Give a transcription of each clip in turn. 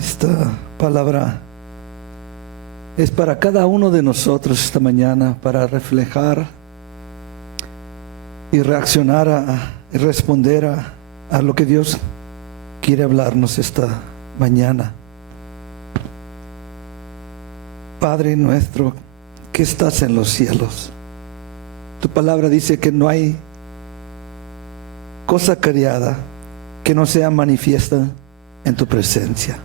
Esta palabra es para cada uno de nosotros esta mañana, para reflejar y reaccionar y responder a lo que Dios quiere hablarnos esta mañana. Padre nuestro que estás en los cielos, tu palabra dice que no hay cosa creada que no sea manifiesta en tu presencia.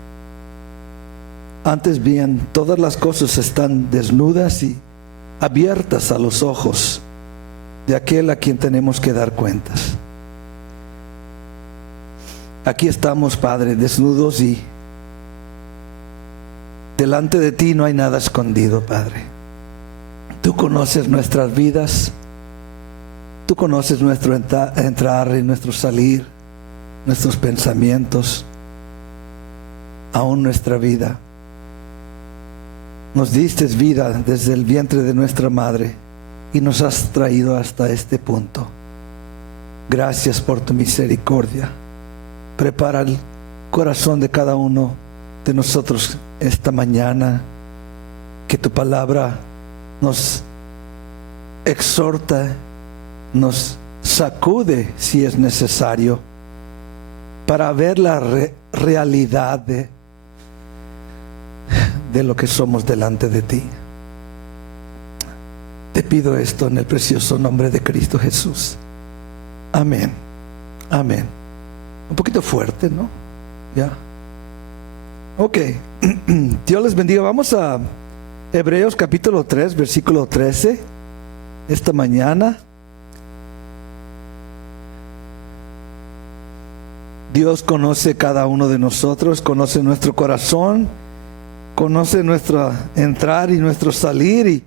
Antes bien, todas las cosas están desnudas y abiertas a los ojos de aquel a quien tenemos que dar cuentas. Aquí estamos, Padre, desnudos, y delante de ti no hay nada escondido, Padre. Tú conoces nuestras vidas, tú conoces nuestro entrar y nuestro salir, nuestros pensamientos, aún nuestra vida. Nos diste vida desde el vientre de nuestra madre y nos has traído hasta este punto. Gracias por tu misericordia. Prepara el corazón de cada uno de nosotros esta mañana, que tu palabra nos exhorta, nos sacude si es necesario, para ver la realidad de lo que somos delante de ti. Te pido esto en el precioso nombre de Cristo Jesús. Amén. Amén. Un poquito fuerte, ¿no? Ya. Ok. Dios les bendiga. Vamos a Hebreos capítulo 3, versículo 13. Esta mañana. Dios conoce cada uno de nosotros, conoce nuestro corazón, conoce nuestro entrar y nuestro salir. Y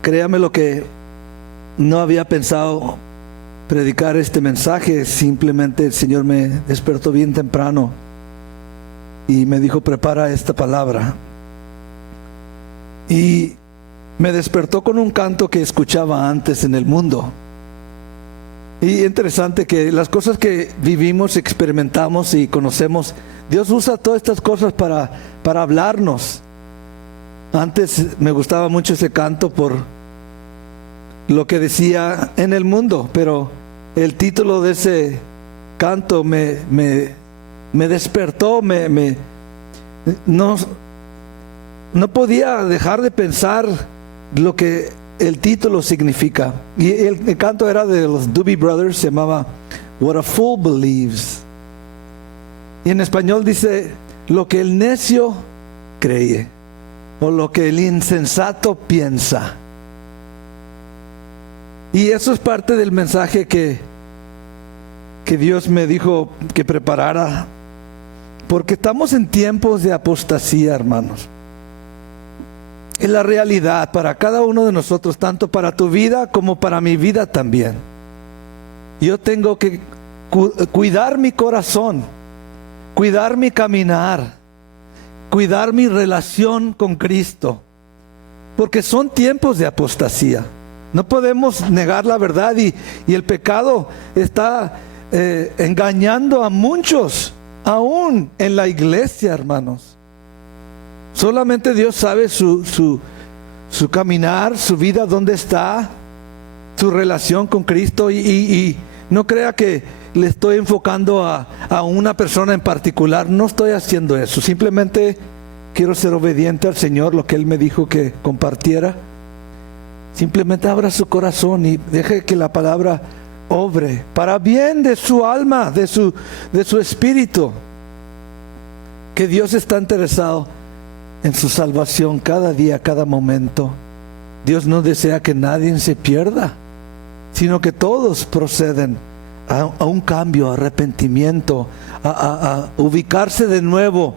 créame lo que no había pensado predicar este mensaje. Simplemente el Señor me despertó bien temprano y me dijo: prepara esta palabra. Y me despertó con un canto que escuchaba antes en el mundo. Y interesante que las cosas que vivimos, experimentamos y conocemos, Dios usa todas estas cosas para hablarnos. Antes me gustaba mucho ese canto por lo que decía en el mundo, pero el título de ese canto me despertó, no podía dejar de pensar lo que el título significa. Y el canto era de los Doobie Brothers, se llamaba What a Fool Believes. Y en español dice: lo que el necio cree, o lo que el insensato piensa. Y eso es parte del mensaje que Dios me dijo que preparara, porque estamos en tiempos de apostasía, hermanos. Es la realidad para cada uno de nosotros, tanto para tu vida como para mi vida también. Yo tengo que cuidar mi corazón, cuidar mi caminar, cuidar mi relación con Cristo, porque son tiempos de apostasía. No podemos negar la verdad, y el pecado está engañando a muchos, aún en la iglesia, hermanos. Solamente Dios sabe su caminar, su vida, dónde está, su relación con Cristo. Y no crea que le estoy enfocando a una persona en particular. No estoy haciendo eso. Simplemente quiero ser obediente al Señor, lo que Él me dijo que compartiera. Simplemente abra su corazón y deje que la palabra obre para bien de su alma, de su espíritu. Que Dios está interesado en su salvación cada día, cada momento. Dios no desea que nadie se pierda, sino que todos proceden a un cambio, a arrepentimiento, a ubicarse de nuevo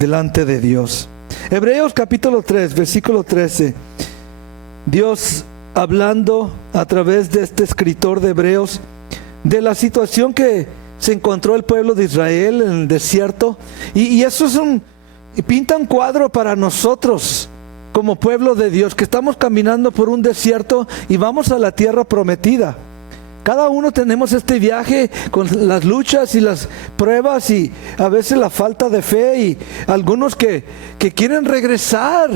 delante de Dios. Hebreos capítulo 3, versículo 13. Dios hablando a través de este escritor de Hebreos de la situación que se encontró el pueblo de Israel en el desierto. Y eso es pinta un cuadro para nosotros como pueblo de Dios, que estamos caminando por un desierto y vamos a la tierra prometida. Cada uno tenemos este viaje con las luchas y las pruebas y a veces la falta de fe y algunos que quieren regresar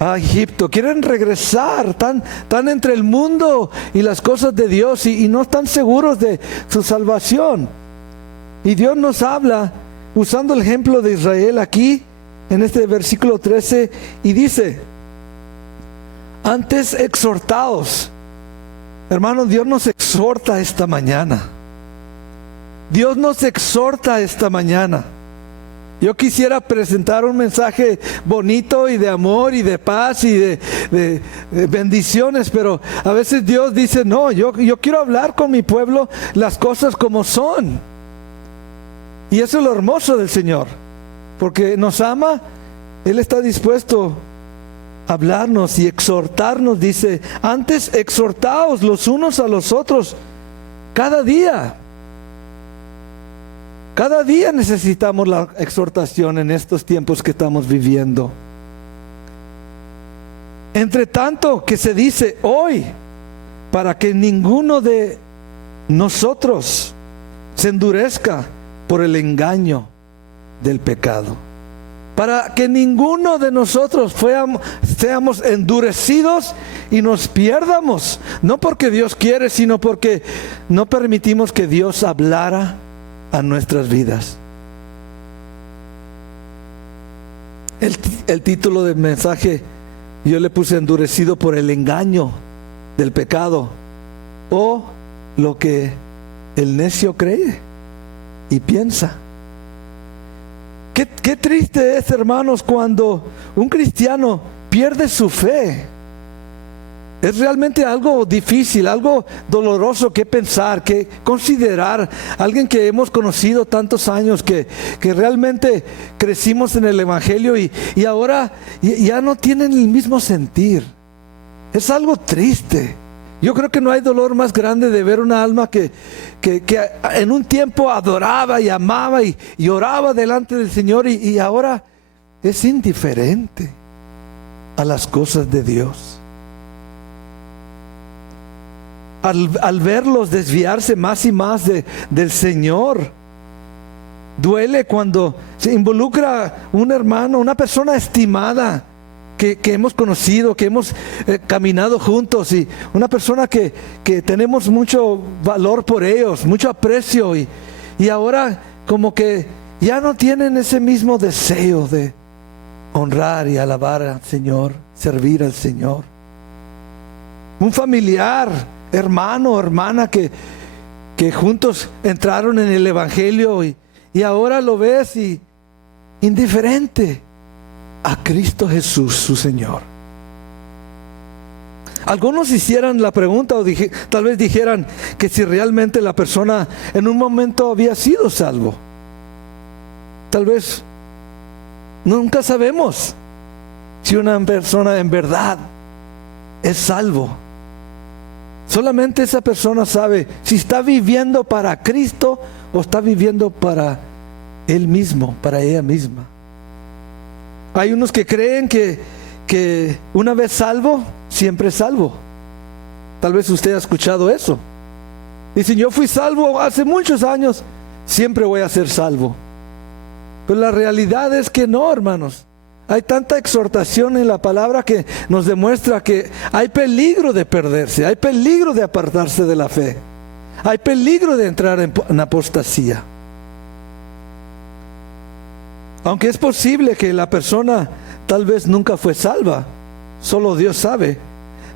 a Egipto, quieren regresar, tan entre el mundo y las cosas de Dios y no están seguros de su salvación. Y Dios nos habla usando el ejemplo de Israel aquí en este versículo 13 y dice: antes exhortaos. Hermanos, Dios nos exhorta esta mañana. Dios nos exhorta esta mañana. Yo quisiera presentar un mensaje bonito y de amor y de paz y de bendiciones, pero a veces Dios dice: no, yo quiero hablar con mi pueblo las cosas como son. Y eso es lo hermoso del Señor, porque nos ama. Él está dispuesto a hablarnos y exhortarnos. Dice: antes exhortaos los unos a los otros cada día. Cada día necesitamos la exhortación en estos tiempos que estamos viviendo. Entre tanto que se dice hoy, para que ninguno de nosotros se endurezca por el engaño del pecado. Para que ninguno de nosotros seamos endurecidos y nos pierdamos. No porque Dios quiere, sino porque no permitimos que Dios hablara a nuestras vidas. El título del mensaje yo le puse: endurecido por el engaño del pecado, o lo que el necio cree y piensa. Qué triste es, hermanos, cuando un cristiano pierde su fe. Es realmente algo difícil, algo doloroso que pensar, que considerar. Alguien que hemos conocido tantos años, que realmente crecimos en el Evangelio y ahora ya no tienen el mismo sentir. Es algo triste. Yo creo que no hay dolor más grande de ver una alma que en un tiempo adoraba y amaba y oraba delante del Señor y ahora es indiferente a las cosas de Dios. Al verlos desviarse más y más del Señor, duele cuando se involucra un hermano, una persona estimada que hemos conocido, que hemos caminado juntos, y una persona que tenemos mucho valor por ellos, mucho aprecio, y ahora como que ya no tienen ese mismo deseo de honrar y alabar al Señor, servir al Señor. Un familiar, hermano o hermana que juntos entraron en el Evangelio y ahora lo ves y indiferente a Cristo Jesús, su Señor. Algunos hicieran la pregunta o tal vez dijeran que si realmente la persona en un momento había sido salvo. Tal vez nunca sabemos si una persona en verdad es salvo. Solamente esa persona sabe si está viviendo para Cristo o está viviendo para él mismo, para ella misma. Hay unos que creen que una vez salvo, siempre salvo. Tal vez usted ha escuchado eso. Dicen: yo fui salvo hace muchos años, siempre voy a ser salvo. Pero la realidad es que no, hermanos. Hay tanta exhortación en la palabra que nos demuestra que hay peligro de perderse, hay peligro de apartarse de la fe, hay peligro de entrar en apostasía. Aunque es posible que la persona tal vez nunca fue salva, solo Dios sabe.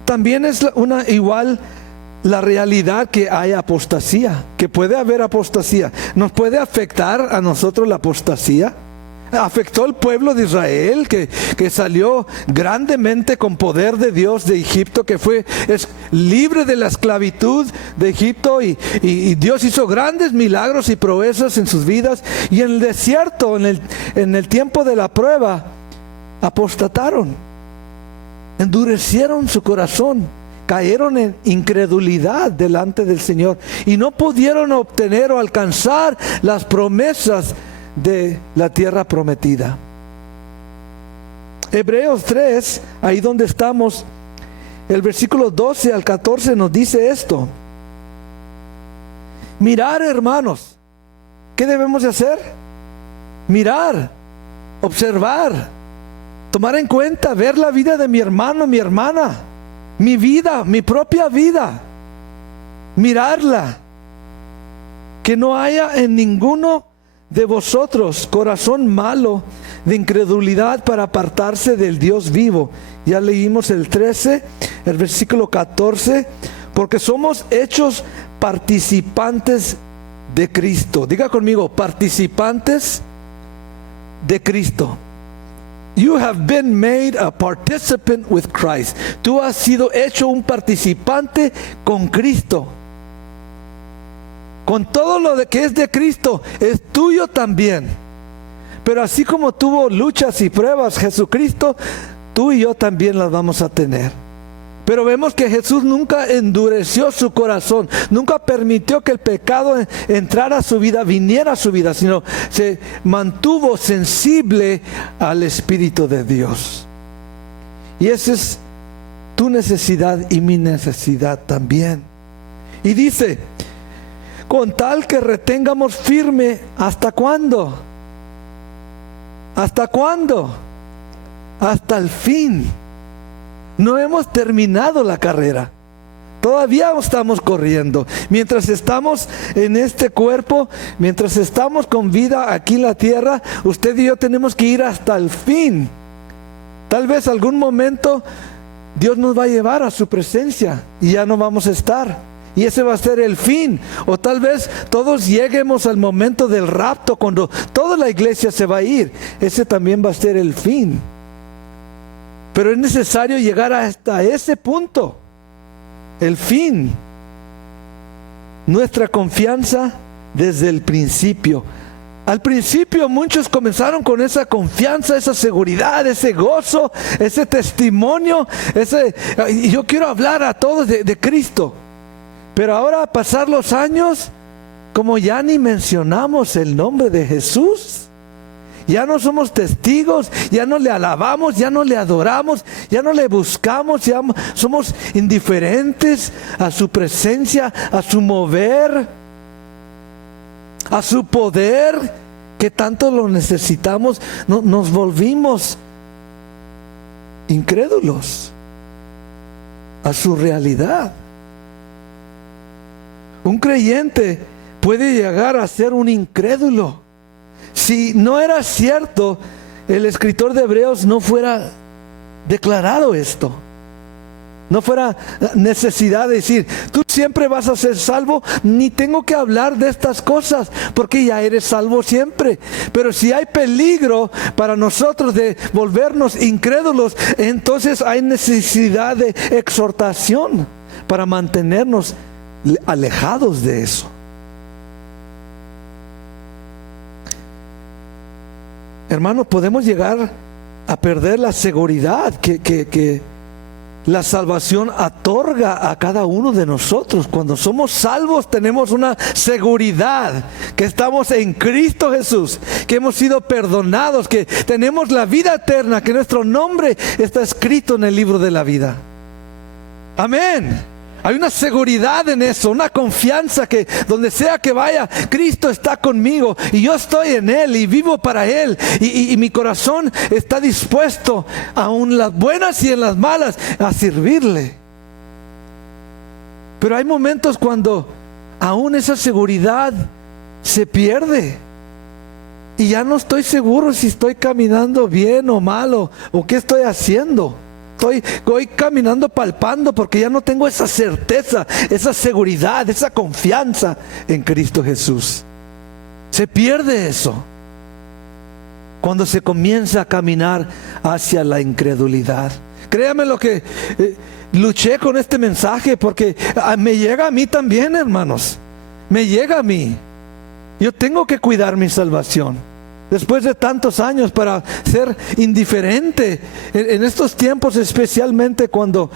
También es igual la realidad que hay apostasía, que puede haber apostasía. ¿Nos puede afectar a nosotros la apostasía? Afectó al pueblo de Israel que salió grandemente con poder de Dios de Egipto, que es libre de la esclavitud de Egipto y Dios hizo grandes milagros y proezas en sus vidas, y en el desierto, en el tiempo de la prueba, apostataron, endurecieron su corazón, cayeron en incredulidad delante del Señor y no pudieron obtener o alcanzar las promesas de la tierra prometida. Hebreos 3, ahí donde estamos, el versículo 12 al 14 nos dice esto. Mirar, hermanos, ¿qué debemos de hacer? Mirar, observar, tomar en cuenta, ver la vida de mi hermano, mi hermana, mi vida, mi propia vida, mirarla, que no haya en ninguno de vosotros corazón malo de incredulidad para apartarse del Dios vivo. Ya leímos el 13, el versículo 14, porque somos hechos participantes de Cristo. Diga conmigo, participantes de Cristo. You have been made a participant with Christ. Tú has sido hecho un participante con Cristo. Con todo lo que es de Cristo, es tuyo también. Pero así como tuvo luchas y pruebas Jesucristo, tú y yo también las vamos a tener. Pero vemos que Jesús nunca endureció su corazón, nunca permitió que el pecado entrara a su vida, viniera a su vida, sino se mantuvo sensible al Espíritu de Dios. Y esa es tu necesidad y mi necesidad también. Y dice, con tal que retengamos firme, ¿hasta cuándo? ¿Hasta cuándo? Hasta el fin. No hemos terminado la carrera. Todavía estamos corriendo. Mientras estamos en este cuerpo, mientras estamos con vida aquí en la tierra, usted y yo tenemos que ir hasta el fin. Tal vez algún momento Dios nos va a llevar a su presencia y ya no vamos a estar. Y ese va a ser el fin. O tal vez todos lleguemos al momento del rapto, cuando toda la iglesia se va a ir. Ese también va a ser el fin. Pero es necesario llegar hasta ese punto, el fin. Nuestra confianza desde el principio. Al principio muchos comenzaron con esa confianza, esa seguridad, ese gozo, ese testimonio. Y yo quiero hablar a todos de Cristo. Pero ahora, a pasar los años, como ya ni mencionamos el nombre de Jesús, ya no somos testigos, ya no le alabamos, ya no le adoramos, ya no le buscamos, ya somos indiferentes a su presencia, a su mover, a su poder, que tanto lo necesitamos. Nos volvimos incrédulos a su realidad. Un creyente puede llegar a ser un incrédulo. Si no era cierto, el escritor de Hebreos no fuera declarado esto. No fuera necesidad de decir, tú siempre vas a ser salvo, ni tengo que hablar de estas cosas, porque ya eres salvo siempre. Pero si hay peligro para nosotros de volvernos incrédulos, entonces hay necesidad de exhortación para mantenernos alejados de eso. Hermanos, podemos llegar a perder la seguridad que la salvación otorga a cada uno de nosotros. Cuando somos salvos tenemos una seguridad que estamos en Cristo Jesús, que hemos sido perdonados, que tenemos la vida eterna, que nuestro nombre está escrito en el libro de la vida. Amén. Hay una seguridad en eso, una confianza que donde sea que vaya, Cristo está conmigo y yo estoy en Él y vivo para Él. Y mi corazón está dispuesto, aun en las buenas y en las malas, a servirle. Pero hay momentos cuando aún esa seguridad se pierde. Y ya no estoy seguro si estoy caminando bien o mal o qué estoy haciendo. Voy caminando palpando porque ya no tengo esa certeza, esa seguridad, esa confianza en Cristo Jesús. Se pierde eso cuando se comienza a caminar hacia la incredulidad. Créame lo que luché con este mensaje, porque me llega a mí también, hermanos. Me llega a mí. Yo tengo que cuidar mi salvación. Después de tantos años, para ser indiferente en estos tiempos, especialmente cuando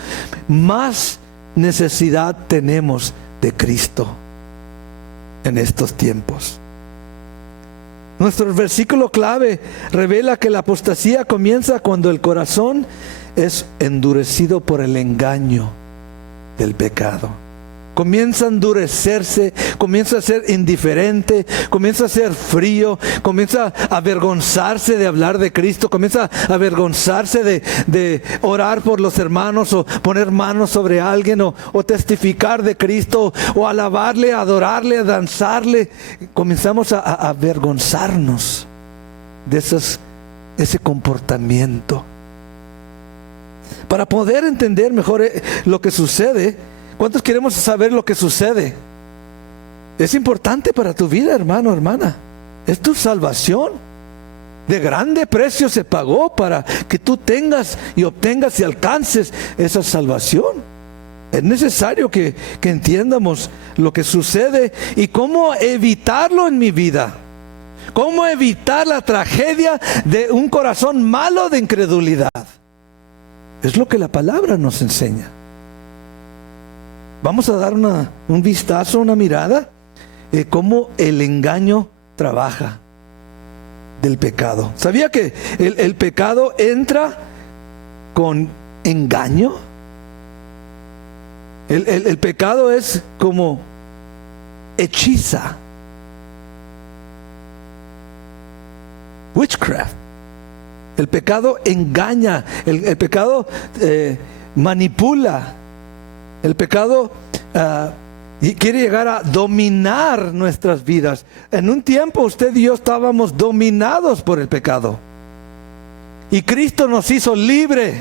más necesidad tenemos de Cristo en estos tiempos. Nuestro versículo clave revela que la apostasía comienza cuando el corazón es endurecido por el engaño del pecado. Comienza a endurecerse, comienza a ser indiferente, comienza a ser frío, comienza a avergonzarse de hablar de Cristo, comienza a avergonzarse de orar por los hermanos o poner manos sobre alguien o testificar de Cristo o alabarle, adorarle, a danzarle. Comenzamos a avergonzarnos de ese comportamiento. Para poder entender mejor lo que sucede, ¿cuántos queremos saber lo que sucede? Es importante para tu vida, hermano, hermana. Es tu salvación. De grande precio se pagó para que tú tengas y obtengas y alcances esa salvación. Es necesario que entiendamos lo que sucede y cómo evitarlo en mi vida. Cómo evitar la tragedia de un corazón malo de incredulidad. Es lo que la palabra nos enseña. Vamos a dar un vistazo, una mirada de cómo el engaño trabaja del pecado. ¿Sabía que el pecado entra con engaño? El pecado es como hechiza. Witchcraft. El pecado engaña, el pecado manipula, el pecado quiere llegar a dominar nuestras vidas. En un tiempo usted y yo estábamos dominados por el pecado. Y Cristo nos hizo libre.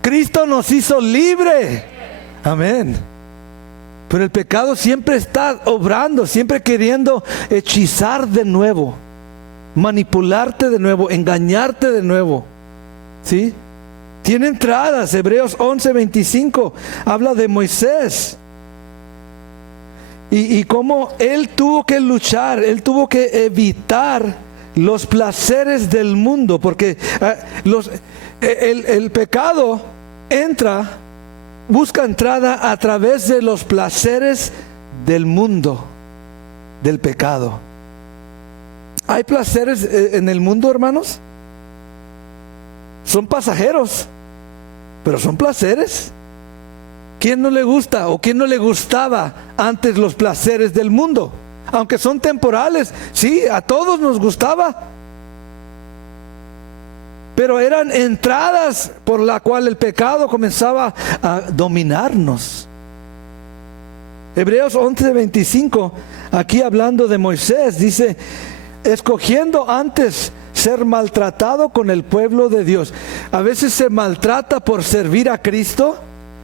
Cristo nos hizo libre. Amén. Pero el pecado siempre está obrando, siempre queriendo hechizar de nuevo. Manipularte de nuevo, engañarte de nuevo. ¿Sí? Tiene entradas. Hebreos 11:25 habla de Moisés y cómo él tuvo que luchar, él tuvo que evitar los placeres del mundo, porque el pecado busca entrada a través de los placeres del mundo, del pecado. ¿Hay placeres en el mundo, hermanos? Son pasajeros, pero son placeres. ¿Quién no le gusta o quién no le gustaba antes los placeres del mundo? Aunque son temporales, sí, a todos nos gustaba. Pero eran entradas por la cual el pecado comenzaba a dominarnos. Hebreos 11:25, aquí hablando de Moisés, dice: escogiendo antes ser maltratado con el pueblo de Dios. A veces se maltrata por servir a Cristo,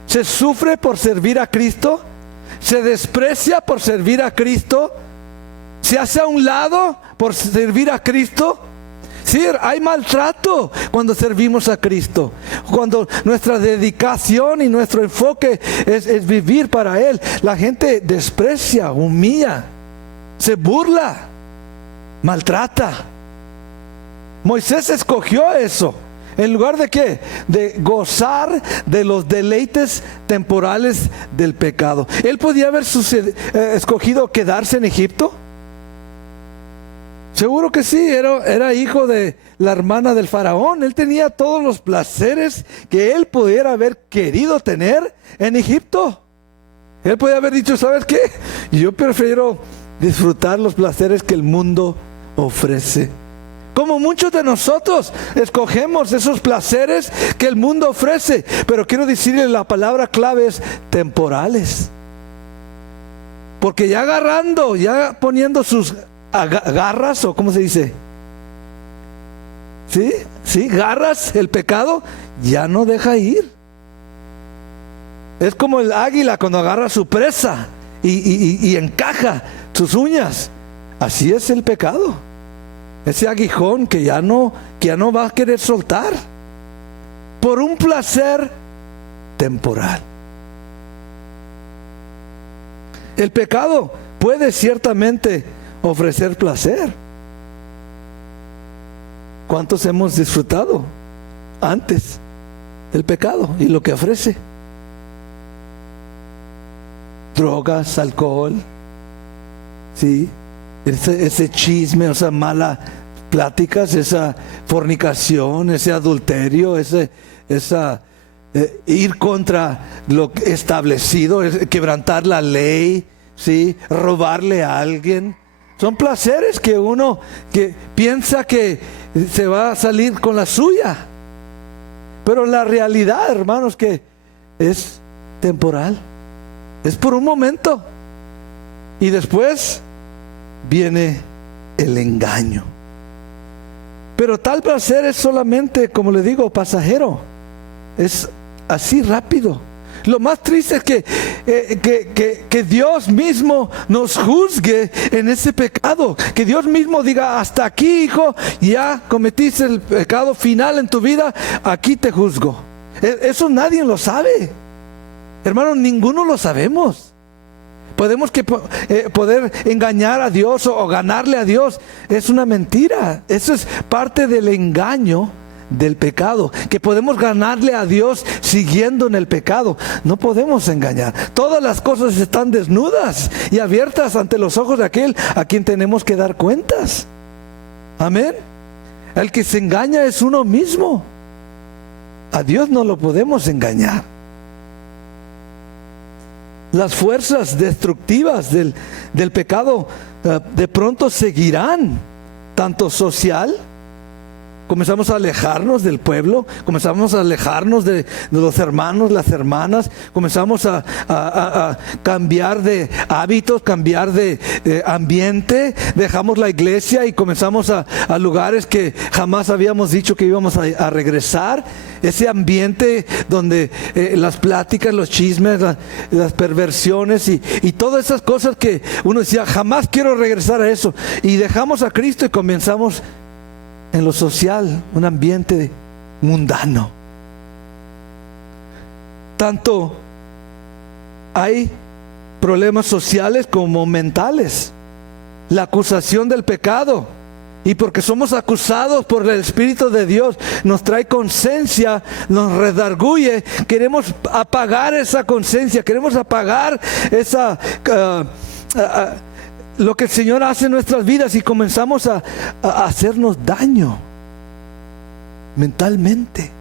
se sufre por servir a Cristo, se desprecia por servir a Cristo, se hace a un lado por servir a Cristo. Sí, hay maltrato cuando servimos a Cristo, cuando nuestra dedicación y nuestro enfoque es vivir para Él. La gente desprecia, humilla, se burla, maltrata. Moisés escogió eso. ¿En lugar de qué? De gozar de los deleites temporales del pecado. Él podía haber escogido quedarse en Egipto. Seguro que sí, era hijo de la hermana del faraón. Él tenía todos los placeres que él pudiera haber querido tener en Egipto. Él podía haber dicho: ¿sabes qué? Yo prefiero disfrutar los placeres que el mundo ofrece. Como muchos de nosotros escogemos esos placeres que el mundo ofrece. Pero quiero decirle, la palabra clave es temporales. Porque ya agarrando, ya poniendo sus garras, o ¿cómo se dice? ¿Sí? Garras, el pecado ya no deja ir. Es como el águila cuando agarra su presa y encaja sus uñas. Así es el pecado. Ese aguijón que ya no va a querer soltar por un placer temporal. El pecado puede ciertamente ofrecer placer. ¿Cuántos hemos disfrutado antes el pecado y lo que ofrece? Drogas, alcohol, ¿sí? ese chisme, esa mala pláticas, esa fornicación, ese adulterio, ir contra lo establecido, quebrantar la ley, ¿sí? Robarle a alguien. Son placeres que uno que piensa que se va a salir con la suya. Pero la realidad, hermanos, que es temporal. Es por un momento. Y después viene el engaño. Pero tal placer es solamente, como le digo, pasajero. Es así rápido. Lo más triste es que Dios mismo nos juzgue en ese pecado. Que Dios mismo diga: hasta aquí, hijo, ya cometiste el pecado final en tu vida, aquí te juzgo. Eso nadie lo sabe. Hermanos, ninguno lo sabemos. Podemos poder engañar a Dios o ganarle a Dios. Es una mentira. Eso es parte del engaño del pecado, que podemos ganarle a Dios siguiendo en el pecado. No podemos engañar. Todas las cosas están desnudas y abiertas ante los ojos de aquel a quien tenemos que dar cuentas. Amén. El que se engaña es uno mismo. A Dios no lo podemos engañar. Las fuerzas destructivas del pecado de pronto seguirán, tanto social. Comenzamos a alejarnos del pueblo, comenzamos a alejarnos de los hermanos, las hermanas, comenzamos a cambiar de hábitos, cambiar de ambiente, dejamos la iglesia y comenzamos a lugares que jamás habíamos dicho que íbamos a regresar. Ese ambiente donde las pláticas, los chismes, las perversiones y todas esas cosas que uno decía: jamás quiero regresar a eso. Y dejamos a Cristo y comenzamos en lo social, un ambiente mundano. Tanto hay problemas sociales como mentales. La acusación del pecado, y porque somos acusados por el Espíritu de Dios, nos trae conciencia, nos redarguye. Queremos apagar esa conciencia, queremos apagar esa lo que el Señor hace en nuestras vidas, y comenzamos a hacernos daño mentalmente,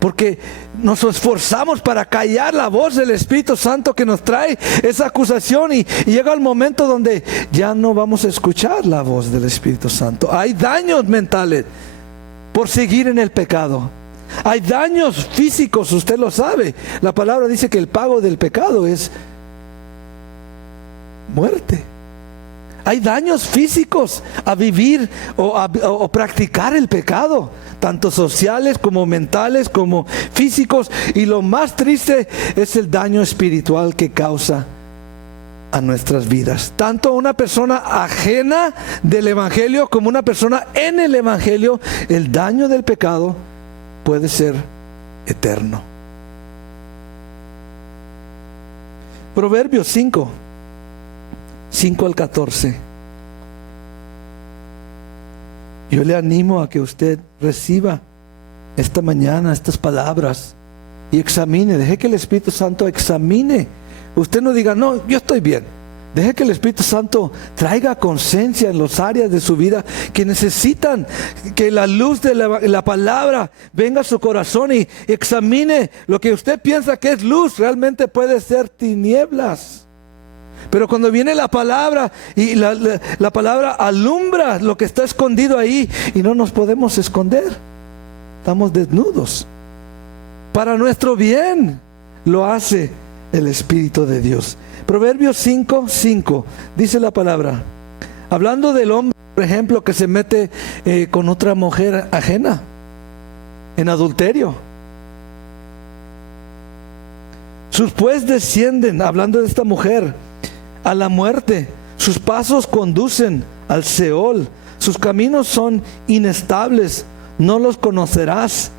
porque nos esforzamos para callar la voz del Espíritu Santo que nos trae esa acusación, y llega el momento donde ya no vamos a escuchar la voz del Espíritu Santo. Hay daños mentales por seguir en el pecado. Hay daños físicos, usted lo sabe. La palabra dice que el pago del pecado es muerte. Hay daños físicos a vivir o practicar el pecado, tanto sociales como mentales como físicos. Y lo más triste es el daño espiritual que causa a nuestras vidas. Tanto una persona ajena del Evangelio como una persona en el Evangelio, el daño del pecado puede ser eterno. Proverbios 5 al 14. Yo le animo a que usted reciba esta mañana estas palabras y examine. Deje que el Espíritu Santo examine. Usted no diga: no, yo estoy bien. Deje que el Espíritu Santo traiga conciencia en las áreas de su vida que necesitan que la luz de la palabra venga a su corazón, y examine lo que usted piensa que es luz, realmente puede ser tinieblas. Pero cuando viene la palabra, y la palabra alumbra lo que está escondido ahí, y no nos podemos esconder. Estamos desnudos. Para nuestro bien lo hace el Espíritu de Dios. Proverbios 5:5 dice la palabra, hablando del hombre, por ejemplo, que se mete con otra mujer ajena en adulterio. Sus pues descienden, hablando de esta mujer, a la muerte. Sus pasos conducen al Seol. Sus caminos son inestables. No los conocerás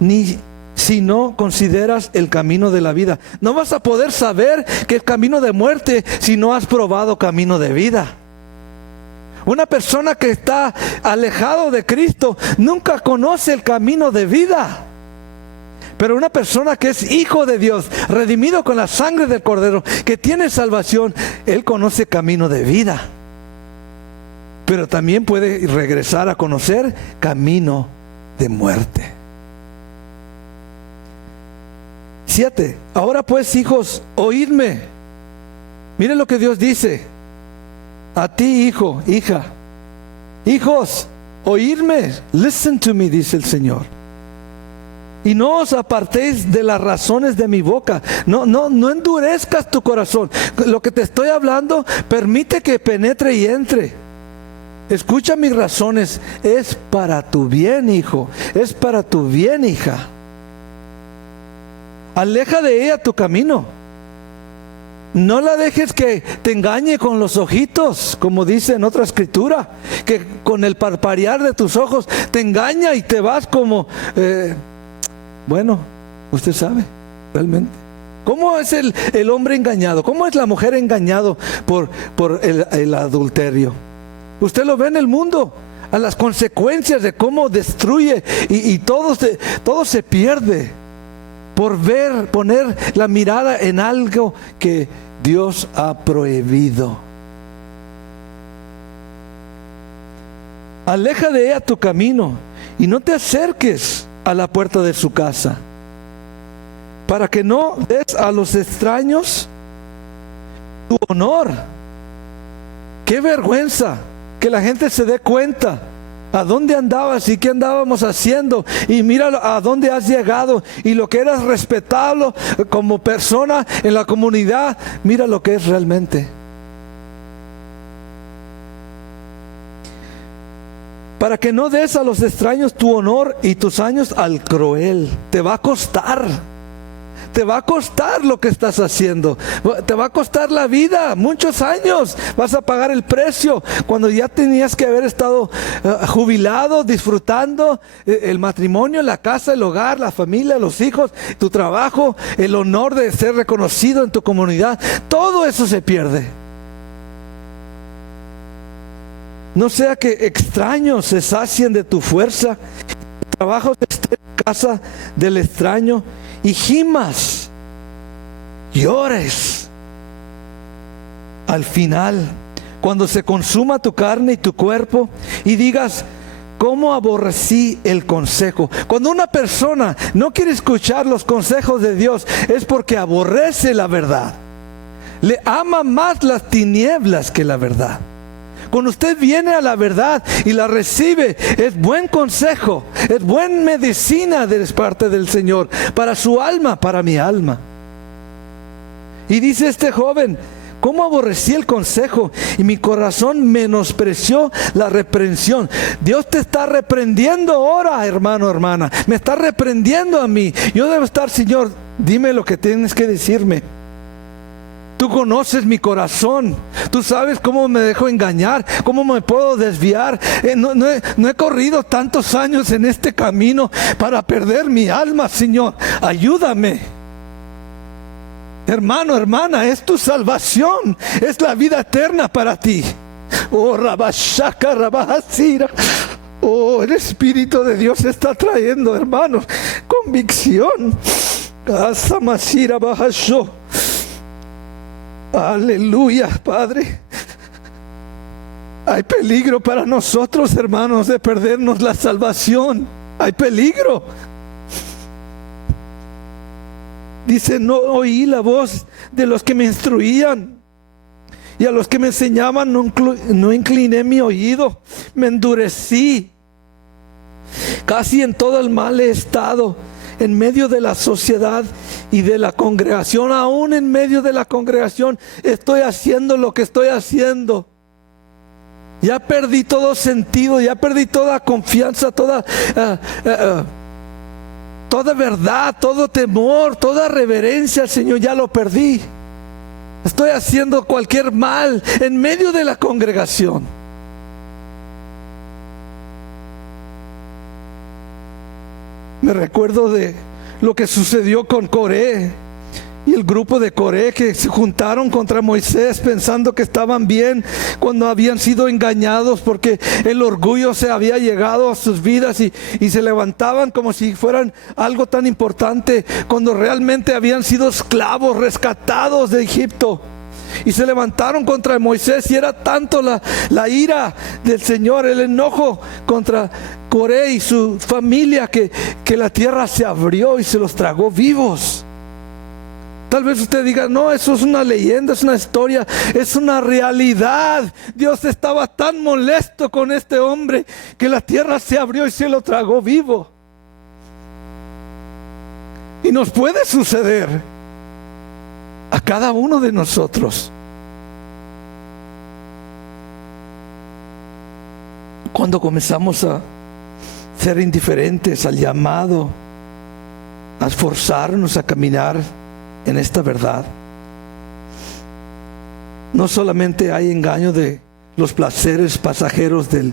ni si no consideras el camino de la vida. No vas a poder saber que es camino de muerte si no has probado camino de vida. Una persona que está alejado de Cristo nunca conoce el camino de vida. Pero una persona que es hijo de Dios, redimido con la sangre del Cordero, que tiene salvación, él conoce camino de vida. pero también puede regresar a conocer camino de muerte. 7. Ahora pues, hijos, oídme. Miren lo que Dios dice a ti, hijo, hija. Hijos, oídme. Listen to me, dice el Señor. Y no os apartéis de las razones de mi boca. No endurezcas tu corazón. Lo que te estoy hablando, permite que penetre y entre. Escucha mis razones. Es para tu bien, hijo. Es para tu bien, hija. Aleja de ella tu camino. No la dejes que te engañe con los ojitos, como dice en otra escritura, que con el parpadear de tus ojos te engaña y te vas como... bueno, usted sabe realmente. ¿Cómo es el hombre engañado? ¿Cómo es la mujer engañado por el adulterio? Usted lo ve en el mundo, a las consecuencias de cómo destruye y todo se pierde por poner la mirada en algo que Dios ha prohibido. Aleja de ella tu camino y no te acerques a la puerta de su casa, para que no des a los extraños tu honor. Qué vergüenza que la gente se dé cuenta a dónde andabas y qué andábamos haciendo, y mira a dónde has llegado y lo que eras respetable como persona en la comunidad. Mira lo que es realmente. Para que no des a los extraños tu honor y tus años al cruel. Te va a costar. Te va a costar lo que estás haciendo. Te va a costar la vida, muchos años. Vas a pagar el precio cuando ya tenías que haber estado jubilado, disfrutando el matrimonio, la casa, el hogar, la familia, los hijos, tu trabajo, el honor de ser reconocido en tu comunidad. Todo eso se pierde. No sea que extraños se sacien de tu fuerza, tu trabajo esté en casa del extraño y gimas, llores. Al final, cuando se consuma tu carne y tu cuerpo, y digas: ¿cómo aborrecí el consejo? Cuando una persona no quiere escuchar los consejos de Dios, es porque aborrece la verdad. Le ama más las tinieblas que la verdad. Cuando usted viene a la verdad y la recibe, es buen consejo, es buena medicina de parte del Señor, para su alma, para mi alma. Y dice este joven: ¿cómo aborrecí el consejo y mi corazón menospreció la reprensión? Dios te está reprendiendo ahora, hermano, hermana. Me está reprendiendo a mí. Yo debo estar: Señor, dime lo que tienes que decirme. Tú conoces mi corazón. Tú sabes cómo me dejo engañar, cómo me puedo desviar. No he corrido tantos años en este camino para perder mi alma, Señor. Ayúdame. Hermano, hermana, es tu salvación. Es la vida eterna para ti. Oh, Rabashaka, Rabahasira. Oh, el Espíritu de Dios está trayendo, hermanos, convicción. Asamasira Bahasho. Aleluya, Padre. Hay peligro para nosotros, hermanos, de perdernos la salvación. Hay peligro. Dice: no oí la voz de los que me instruían, y a los que me enseñaban no incliné mi oído. Me endurecí. Casi en todo el mal he estado, en medio de la sociedad y de la congregación. Aún en medio de la congregación estoy haciendo lo que estoy haciendo. Ya perdí todo sentido, ya perdí toda confianza, toda verdad, todo temor, toda reverencia al Señor. Ya lo perdí. Estoy haciendo cualquier mal en medio de la congregación. Me recuerdo de lo que sucedió con Coré y el grupo de Coré, que se juntaron contra Moisés pensando que estaban bien, cuando habían sido engañados porque el orgullo se había llegado a sus vidas y se levantaban como si fueran algo tan importante, cuando realmente habían sido esclavos rescatados de Egipto. Y se levantaron contra Moisés, y era tanto la ira del Señor, el enojo contra Coré y su familia, que la tierra se abrió y se los tragó vivos. Tal vez usted diga, no, eso es una leyenda, es una historia, es una realidad. Dios estaba tan molesto con este hombre que la tierra se abrió y se lo tragó vivo. Y nos puede suceder a cada uno de nosotros. Cuando comenzamos a ser indiferentes al llamado, a esforzarnos a caminar en esta verdad. No solamente hay engaño de los placeres pasajeros del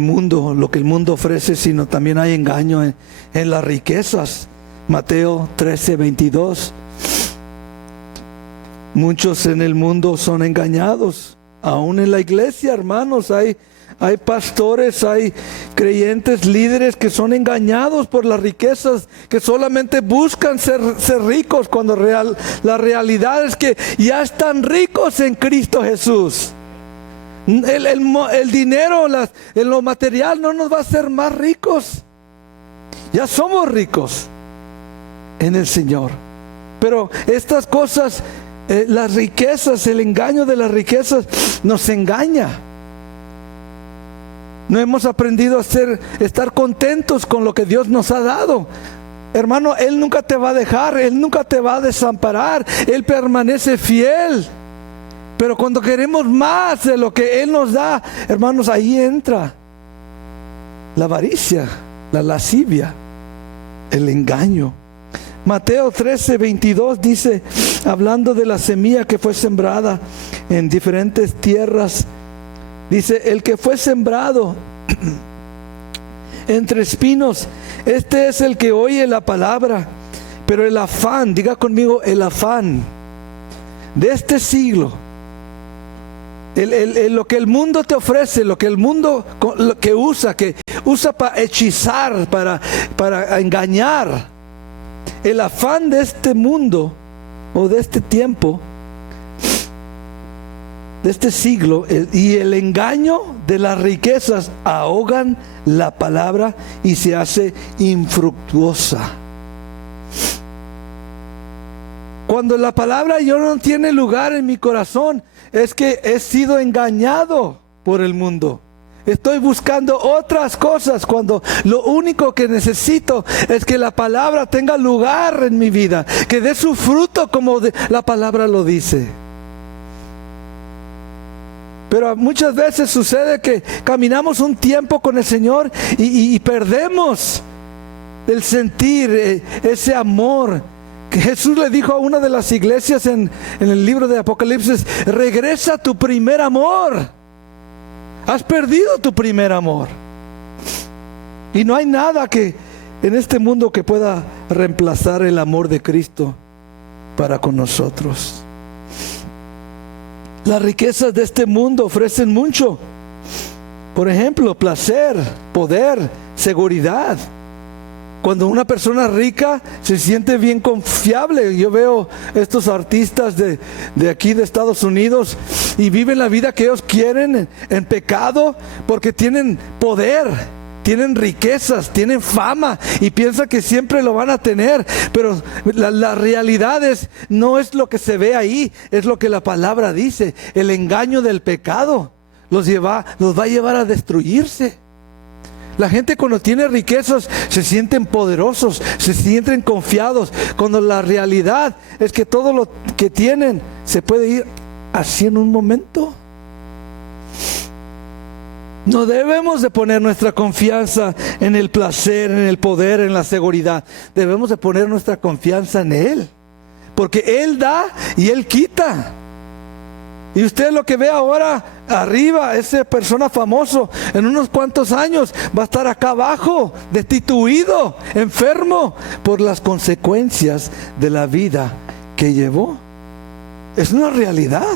mundo, lo que el mundo ofrece, sino también hay engaño en las riquezas. Mateo 13:22. Muchos en el mundo son engañados. Aún en la iglesia, hermanos, hay pastores, hay creyentes, líderes que son engañados por las riquezas, que solamente buscan ser ricos, cuando la realidad es que ya están ricos en Cristo Jesús. El dinero, lo material no nos va a hacer más ricos. Ya somos ricos en el Señor. Pero estas cosas, las riquezas, el engaño de las riquezas nos engaña. No hemos aprendido a estar contentos con lo que Dios nos ha dado. Hermano, Él nunca te va a dejar, Él nunca te va a desamparar, Él permanece fiel. Pero cuando queremos más de lo que Él nos da, hermanos, ahí entra la avaricia, la lascivia, el engaño. Mateo 13:22 dice, hablando de la semilla que fue sembrada en diferentes tierras, dice, el que fue sembrado entre espinos, este es el que oye la palabra, pero el afán, diga conmigo, el afán de este siglo, lo que el mundo te ofrece, lo que el mundo que usa para hechizar, para engañar, el afán de este mundo o de este tiempo, de este siglo, y el engaño de las riquezas ahogan la palabra y se hace infructuosa. Cuando la palabra yo no tiene lugar en mi corazón, es que he sido engañado por el mundo. Estoy buscando otras cosas cuando lo único que necesito es que la palabra tenga lugar en mi vida, que dé su fruto como la palabra lo dice. Pero muchas veces sucede que caminamos un tiempo con el Señor y perdemos el sentir ese amor que Jesús le dijo a una de las iglesias en el libro de Apocalipsis: regresa a tu primer amor. Has perdido tu primer amor. Y no hay nada en este mundo que pueda reemplazar el amor de Cristo para con nosotros. Las riquezas de este mundo ofrecen mucho. Por ejemplo, placer, poder, seguridad. Cuando una persona rica se siente bien confiable. Yo veo estos artistas de aquí de Estados Unidos y viven la vida que ellos quieren en pecado porque tienen poder, tienen riquezas, tienen fama y piensan que siempre lo van a tener. Pero la realidad no es lo que se ve ahí, es lo que la palabra dice. El engaño del pecado los va a llevar a destruirse. La gente cuando tiene riquezas se sienten poderosos, se sienten confiados, cuando la realidad es que todo lo que tienen se puede ir así en un momento. No debemos de poner nuestra confianza en el placer, en el poder, en la seguridad. Debemos de poner nuestra confianza en Él, porque Él da y Él quita. Y usted lo que ve ahora arriba, esa persona famoso, en unos cuantos años va a estar acá abajo, destituido, enfermo, por las consecuencias de la vida que llevó. Es una realidad.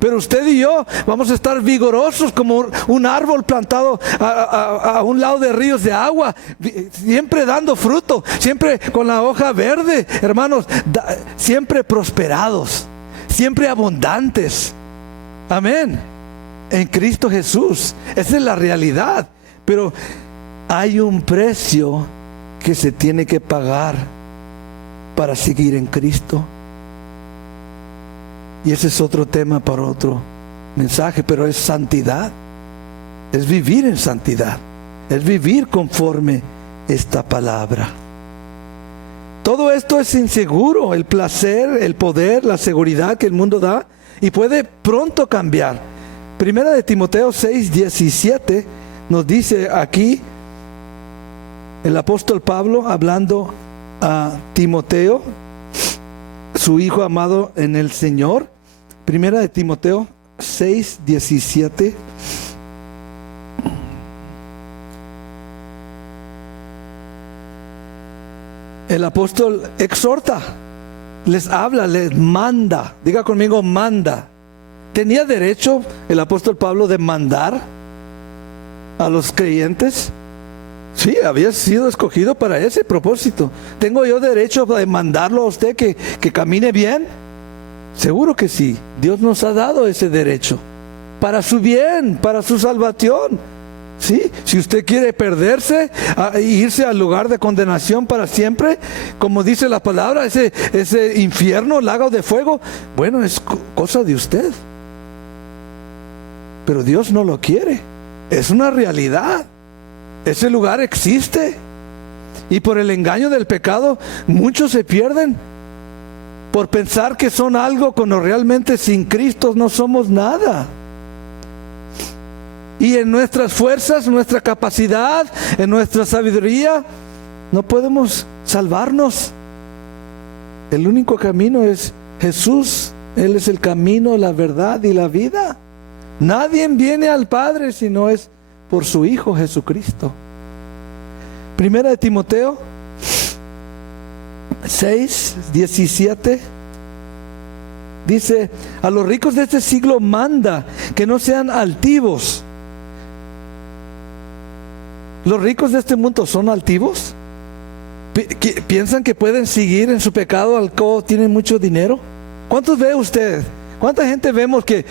Pero usted y yo vamos a estar vigorosos como un árbol plantado a un lado de ríos de agua, siempre dando fruto, siempre con la hoja verde, hermanos, siempre prosperados, siempre abundantes. Amén. En Cristo Jesús. Esa es la realidad. Pero hay un precio que se tiene que pagar para seguir en Cristo. Y ese es otro tema para otro mensaje, pero es santidad. Es vivir en santidad. Es vivir conforme esta palabra. Todo esto es inseguro, el placer, el poder, la seguridad que el mundo da, y puede pronto cambiar. Primera de Timoteo 6:17 nos dice aquí el apóstol Pablo hablando a Timoteo, su hijo amado en el Señor. Primera de Timoteo 6:17. El apóstol exhorta, les habla, les manda. Diga conmigo, manda. ¿Tenía derecho el apóstol Pablo de mandar a los creyentes? Sí, había sido escogido para ese propósito. ¿Tengo yo derecho de mandarlo a usted que camine bien? Seguro que sí. Dios nos ha dado ese derecho para su bien, para su salvación. ¿Sí? Si usted quiere perderse e irse al lugar de condenación para siempre, como dice la palabra, ese infierno, lago de fuego, bueno, es cosa de usted. Pero Dios no lo quiere. Es una realidad. Ese lugar existe. Y por el engaño del pecado, muchos se pierden por pensar que son algo cuando realmente sin Cristo no somos nada. Y en nuestras fuerzas, nuestra capacidad, en nuestra sabiduría, no podemos salvarnos. El único camino es Jesús. Él es el camino, la verdad y la vida. Nadie viene al Padre si no es por su Hijo Jesucristo. Primera de Timoteo 6:17 dice: a los ricos de este siglo manda que no sean altivos. ¿Los ricos de este mundo son altivos? ¿Piensan que pueden seguir en su pecado al cabo tienen mucho dinero? ¿Cuántos ve usted? ¿Cuánta gente vemos que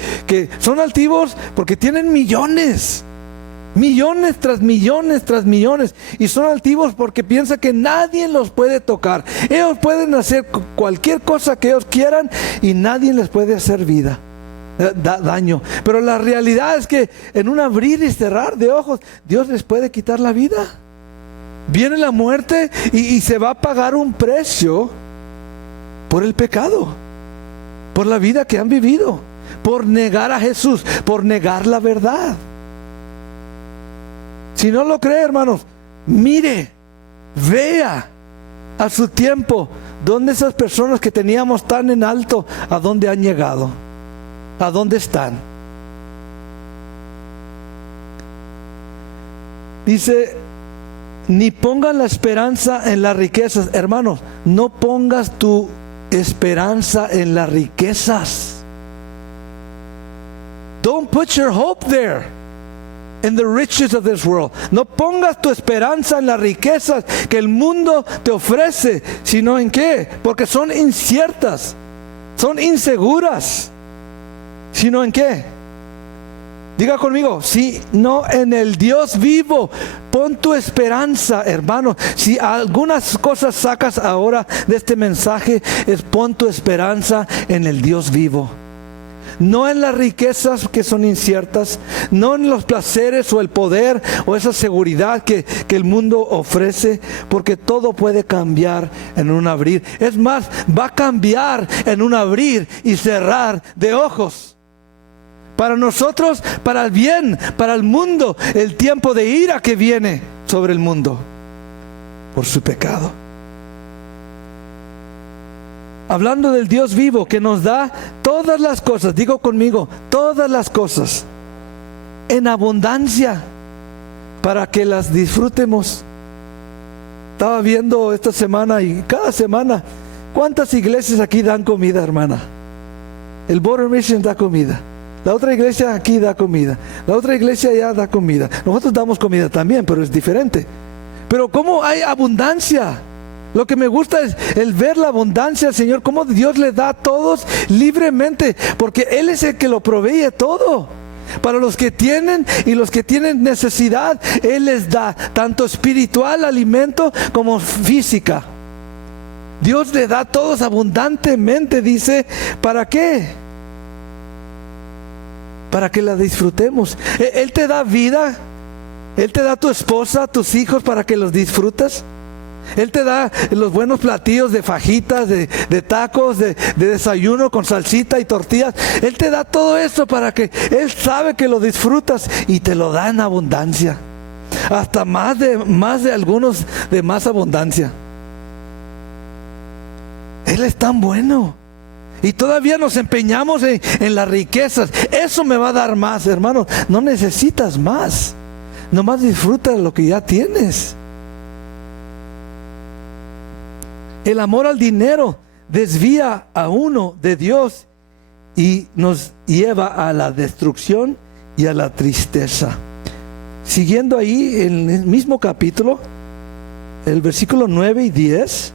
son altivos porque tienen millones? Millones tras millones tras millones. Y son altivos porque piensan que nadie los puede tocar. Ellos pueden hacer cualquier cosa que ellos quieran y nadie les puede hacer daño. Pero la realidad es que en un abrir y cerrar de ojos, Dios les puede quitar la vida. Viene la muerte y se va a pagar un precio por el pecado, por la vida que han vivido, por negar a Jesús, por negar la verdad. Si no lo cree, hermanos, mire, vea a su tiempo dónde esas personas que teníamos tan en alto, a dónde han llegado, a dónde están. Dice: ni pongan la esperanza en las riquezas. Hermanos, no pongas tu esperanza en las riquezas. Don't put your hope there, in the riches of this world. No pongas tu esperanza en las riquezas que el mundo te ofrece, sino en qué, porque son inciertas, son inseguras. ¿Sino en qué? Diga conmigo, sino en el Dios vivo. Pon tu esperanza, hermano. Si algunas cosas sacas ahora de este mensaje, es pon tu esperanza en el Dios vivo. No en las riquezas que son inciertas, no en los placeres o el poder o esa seguridad que el mundo ofrece, porque todo puede cambiar en un abrir. Es más, va a cambiar en un abrir y cerrar de ojos. Para nosotros, para el bien, para el mundo, el tiempo de ira que viene sobre el mundo por su pecado. Hablando del Dios vivo que nos da todas las cosas, digo conmigo, todas las cosas en abundancia para que las disfrutemos. Estaba viendo esta semana y cada semana, ¿cuántas iglesias aquí dan comida, hermana? El Border Mission da comida. La otra iglesia aquí da comida. La otra iglesia allá da comida. Nosotros damos comida también, pero es diferente. Pero ¿cómo hay abundancia? Lo que me gusta es el ver la abundancia del Señor, cómo Dios le da a todos libremente, porque Él es el que lo provee todo. Para los que tienen y los que tienen necesidad, Él les da tanto espiritual, alimento, como física. Dios le da a todos abundantemente, dice, ¿para qué? Para que la disfrutemos. Él te da vida, Él te da tu esposa, tus hijos para que los disfrutes. Él te da los buenos platillos de fajitas, de tacos, de desayuno con salsita y tortillas. Él te da todo eso para que Él sabe que lo disfrutas y te lo da en abundancia. Hasta más de algunos de más abundancia. Él es tan bueno. Y todavía nos empeñamos en las riquezas. Eso me va a dar más, hermano. No necesitas más. Nomás disfruta de lo que ya tienes. El amor al dinero desvía a uno de Dios y nos lleva a la destrucción y a la tristeza. Siguiendo ahí en el mismo capítulo, el versículo 9 y 10.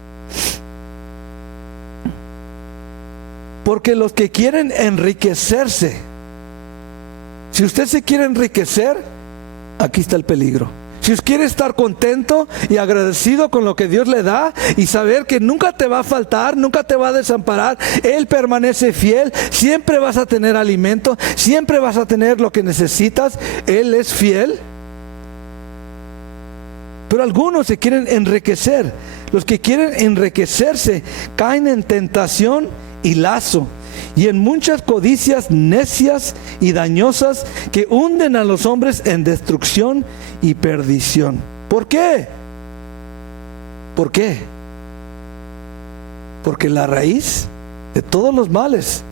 Porque los que quieren enriquecerse, si usted se quiere enriquecer, aquí está el peligro. Si usted quiere estar contento y agradecido con lo que Dios le da y saber que nunca te va a faltar, nunca te va a desamparar, Él permanece fiel, siempre vas a tener alimento, siempre vas a tener lo que necesitas, Él es fiel. Pero algunos se quieren enriquecer. Los que quieren enriquecerse caen en tentación y lazo, y en muchas codicias necias y dañosas que hunden a los hombres en destrucción y perdición. ¿Por qué? ¿Por qué? Porque la raíz de todos los males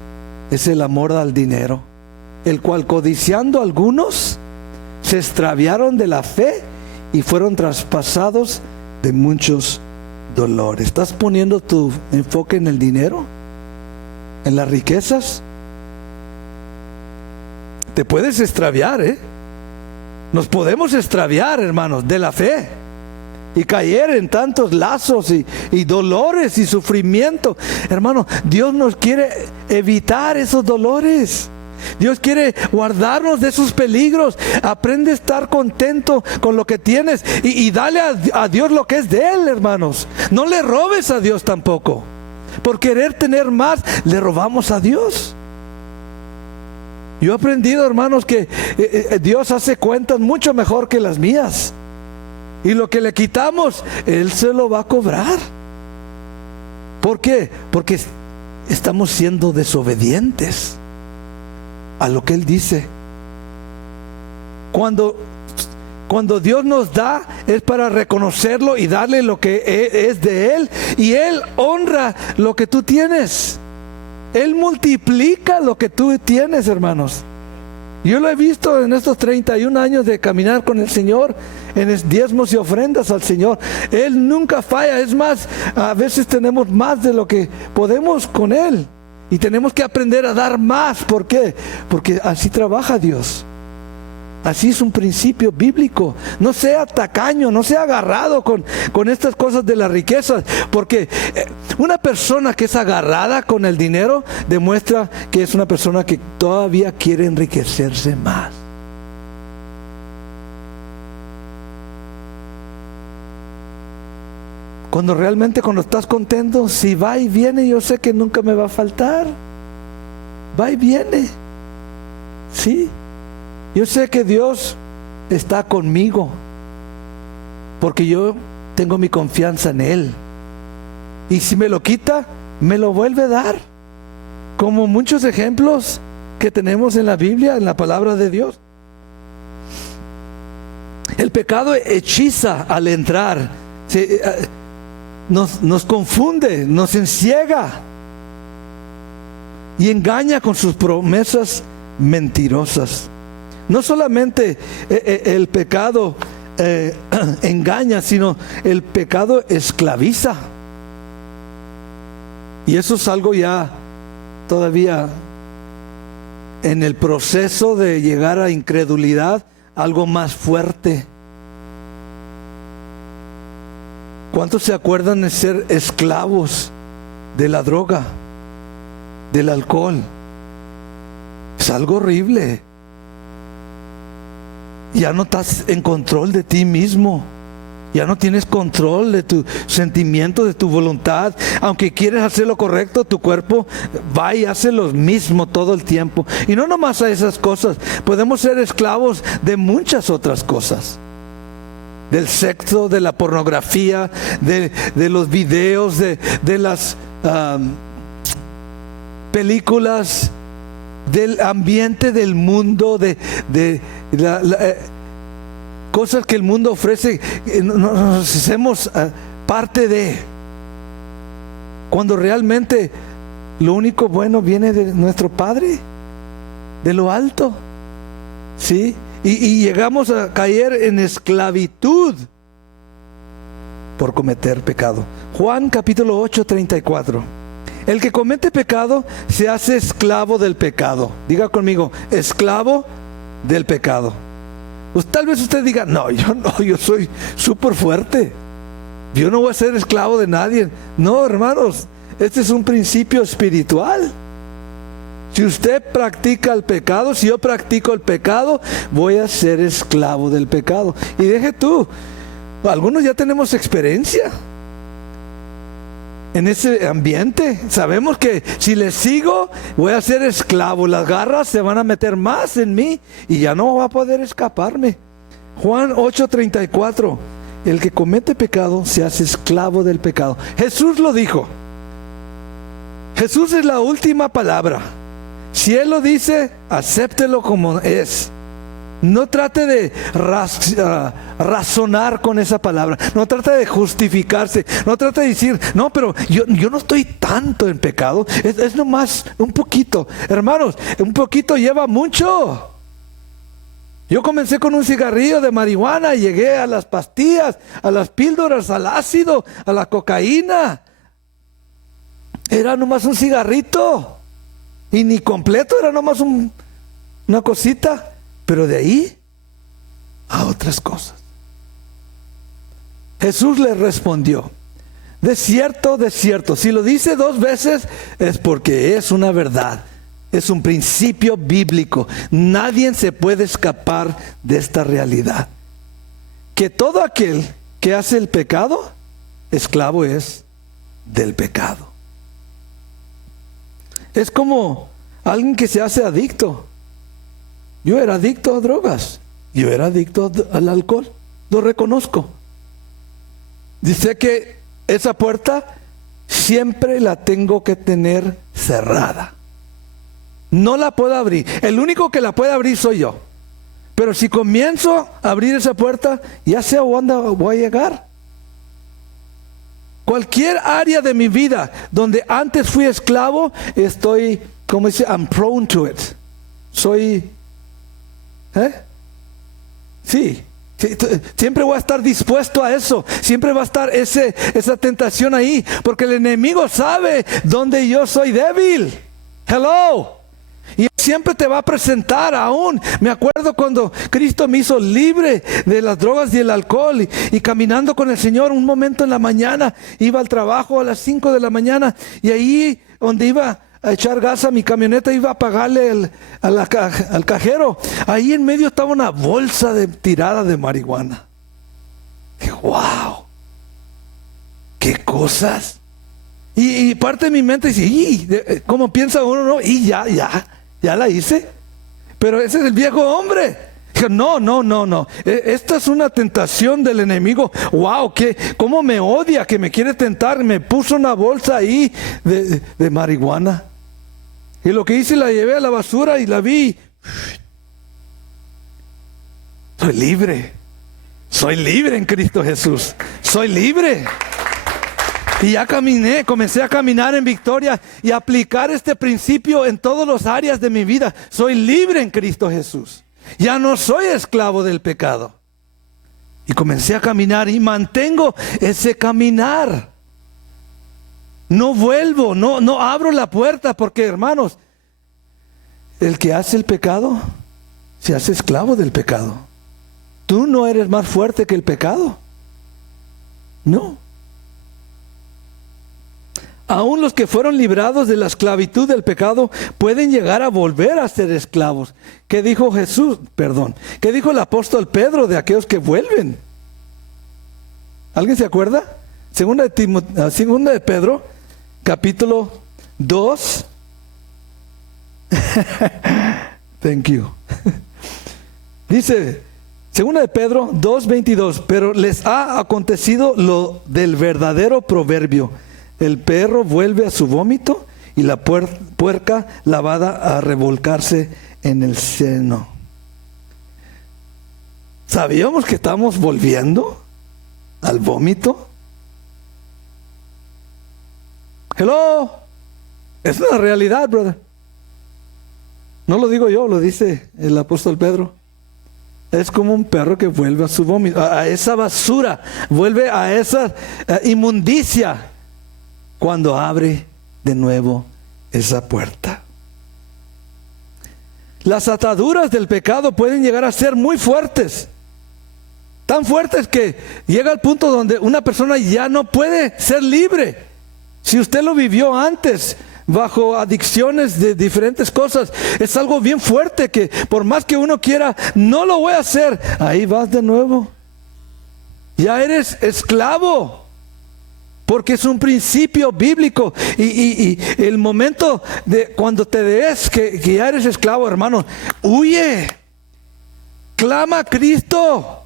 es el amor al dinero, el cual codiciando algunos se extraviaron de la fe y fueron traspasados de muchos dolores. ¿Estás poniendo tu enfoque en el dinero? ¿En las riquezas? Te puedes extraviar, Nos podemos extraviar, hermanos, de la fe y caer en tantos lazos y dolores y sufrimiento. Hermano, Dios nos quiere evitar esos dolores. Dios quiere guardarnos de esos peligros. Aprende a estar contento con lo que tienes y dale a Dios lo que es de Él, hermanos. No le robes a Dios tampoco. Por querer tener más, le robamos a Dios. Yo he aprendido, hermanos, que Dios hace cuentas mucho mejor que las mías. Y lo que le quitamos, Él se lo va a cobrar. ¿Por qué? Porque estamos siendo desobedientes a lo que Él dice. Cuando Dios nos da, es para reconocerlo y darle lo que es de Él. Y Él honra lo que tú tienes. Él multiplica lo que tú tienes, hermanos. Yo lo he visto en estos 31 años de caminar con el Señor, en diezmos y ofrendas al Señor. Él nunca falla. Es más, a veces tenemos más de lo que podemos con Él. Y tenemos que aprender a dar más. ¿Por qué? Porque así trabaja Dios. Así es un principio bíblico. No sea tacaño, no sea agarrado con estas cosas de las riquezas, porque una persona que es agarrada con el dinero demuestra que es una persona que todavía quiere enriquecerse más. Cuando estás contento, si va y viene, yo sé que nunca me va a faltar. Va y viene. Sí. Yo sé que Dios está conmigo, porque yo tengo mi confianza en Él. Y si me lo quita, me lo vuelve a dar. Como muchos ejemplos que tenemos en la Biblia, en la palabra de Dios. El pecado hechiza al entrar. Nos confunde, nos enciega y engaña con sus promesas mentirosas. No solamente el pecado engaña, sino el pecado esclaviza. Y eso es algo ya todavía en el proceso de llegar a incredulidad, algo más fuerte. ¿Cuántos se acuerdan de ser esclavos de la droga, del alcohol? Es algo horrible. Ya no estás en control de ti mismo. Ya no tienes control de tu sentimiento, de tu voluntad. Aunque quieres hacer lo correcto, tu cuerpo va y hace lo mismo todo el tiempo. Y no nomás a esas cosas. Podemos ser esclavos de muchas otras cosas. Del sexo, de la pornografía, de los videos, de las películas, del ambiente del mundo, cosas que el mundo ofrece. Nos hacemos parte de, cuando realmente lo único bueno viene de nuestro Padre, de lo alto, ¿sí? Y llegamos a caer en esclavitud por cometer pecado. Juan capítulo 8, 34. El que comete pecado se hace esclavo del pecado. Diga conmigo, esclavo del pecado. Pues tal vez usted diga, no, yo soy súper fuerte. Yo no voy a ser esclavo de nadie. No, hermanos, este es un principio espiritual. Si usted practica el pecado, si yo practico el pecado, voy a ser esclavo del pecado. Y deje tú, algunos ya tenemos experiencia en ese ambiente. Sabemos que si le sigo, voy a ser esclavo. Las garras se van a meter más en mí y ya no va a poder escaparme. Juan 8:34. El que comete pecado se hace esclavo del pecado. Jesús lo dijo. Jesús es la última palabra. Si Él lo dice, acéptelo como es. No trate de razonar con esa palabra. No trate de justificarse. No trate de decir, no, pero yo no estoy tanto en pecado. Es nomás un poquito. Hermanos, un poquito lleva mucho. Yo comencé con un cigarrillo de marihuana y llegué a las pastillas, a las píldoras, al ácido, a la cocaína. Era nomás un cigarrito. Y ni completo, era nomás una cosita. Pero de ahí a otras cosas. Jesús le respondió, de cierto, si lo dice 2 veces es porque es una verdad. Es un principio bíblico. Nadie se puede escapar de esta realidad. Que todo aquel que hace el pecado, esclavo es del pecado. Es como alguien que se hace adicto. Yo era adicto a drogas. Yo era adicto al alcohol. Lo reconozco. Dice que esa puerta siempre la tengo que tener cerrada. No la puedo abrir. El único que la puede abrir soy yo. Pero si comienzo a abrir esa puerta, ya sé a dónde voy a llegar. Cualquier área de mi vida donde antes fui esclavo, estoy, como dice, I'm prone to it. Soy... Sí, siempre voy a estar dispuesto a eso. Siempre va a estar esa tentación ahí, porque el enemigo sabe dónde yo soy débil. Hello. Y siempre te va a presentar aún. Me acuerdo cuando Cristo me hizo libre de las drogas y el alcohol y caminando con el Señor un momento en la mañana, iba al trabajo a las 5 de la mañana y ahí donde iba a echar gas a mi camioneta, iba a pagarle al cajero. Ahí en medio estaba una bolsa tirada de marihuana. Dije, wow, qué cosas. Y parte de mi mente dice, ¿cómo piensa uno? No, y ya la hice. Pero ese es el viejo hombre. Dije, no. Esta es una tentación del enemigo. Wow, cómo me odia, que me quiere tentar. Me puso una bolsa ahí de marihuana. Y lo que hice, la llevé a la basura y la vi. Soy libre. Soy libre en Cristo Jesús. Soy libre. Y ya comencé a caminar en victoria y aplicar este principio en todas las áreas de mi vida. Soy libre en Cristo Jesús. Ya no soy esclavo del pecado. Y comencé a caminar y mantengo ese caminar. No vuelvo, no abro la puerta, porque hermanos, el que hace el pecado se hace esclavo del pecado. Tú no eres más fuerte que el pecado. No. Aún los que fueron librados de la esclavitud del pecado pueden llegar a volver a ser esclavos. ¿Qué dijo Jesús? Perdón. ¿Qué dijo el apóstol Pedro de aquellos que vuelven? ¿Alguien se acuerda? Segunda de Pedro, capítulo 2. Thank you. Dice, segunda de Pedro 2:22, pero les ha acontecido lo del verdadero proverbio: el perro vuelve a su vómito y la puerca lavada a revolcarse en el seno. ¿Sabíamos que estamos volviendo al vómito? Hello, es una realidad, brother. No lo digo yo, lo dice el apóstol Pedro. Es como un perro que vuelve a su vómito, a esa basura, vuelve a esa inmundicia cuando abre de nuevo esa puerta. Las ataduras del pecado pueden llegar a ser muy fuertes. Tan fuertes que llega al punto donde una persona ya no puede ser libre. Si usted lo vivió antes, bajo adicciones de diferentes cosas, es algo bien fuerte que por más que uno quiera, no lo voy a hacer. Ahí vas de nuevo. Ya eres esclavo. Porque es un principio bíblico. Y el momento de cuando te des que ya eres esclavo, hermano, huye. Clama a Cristo.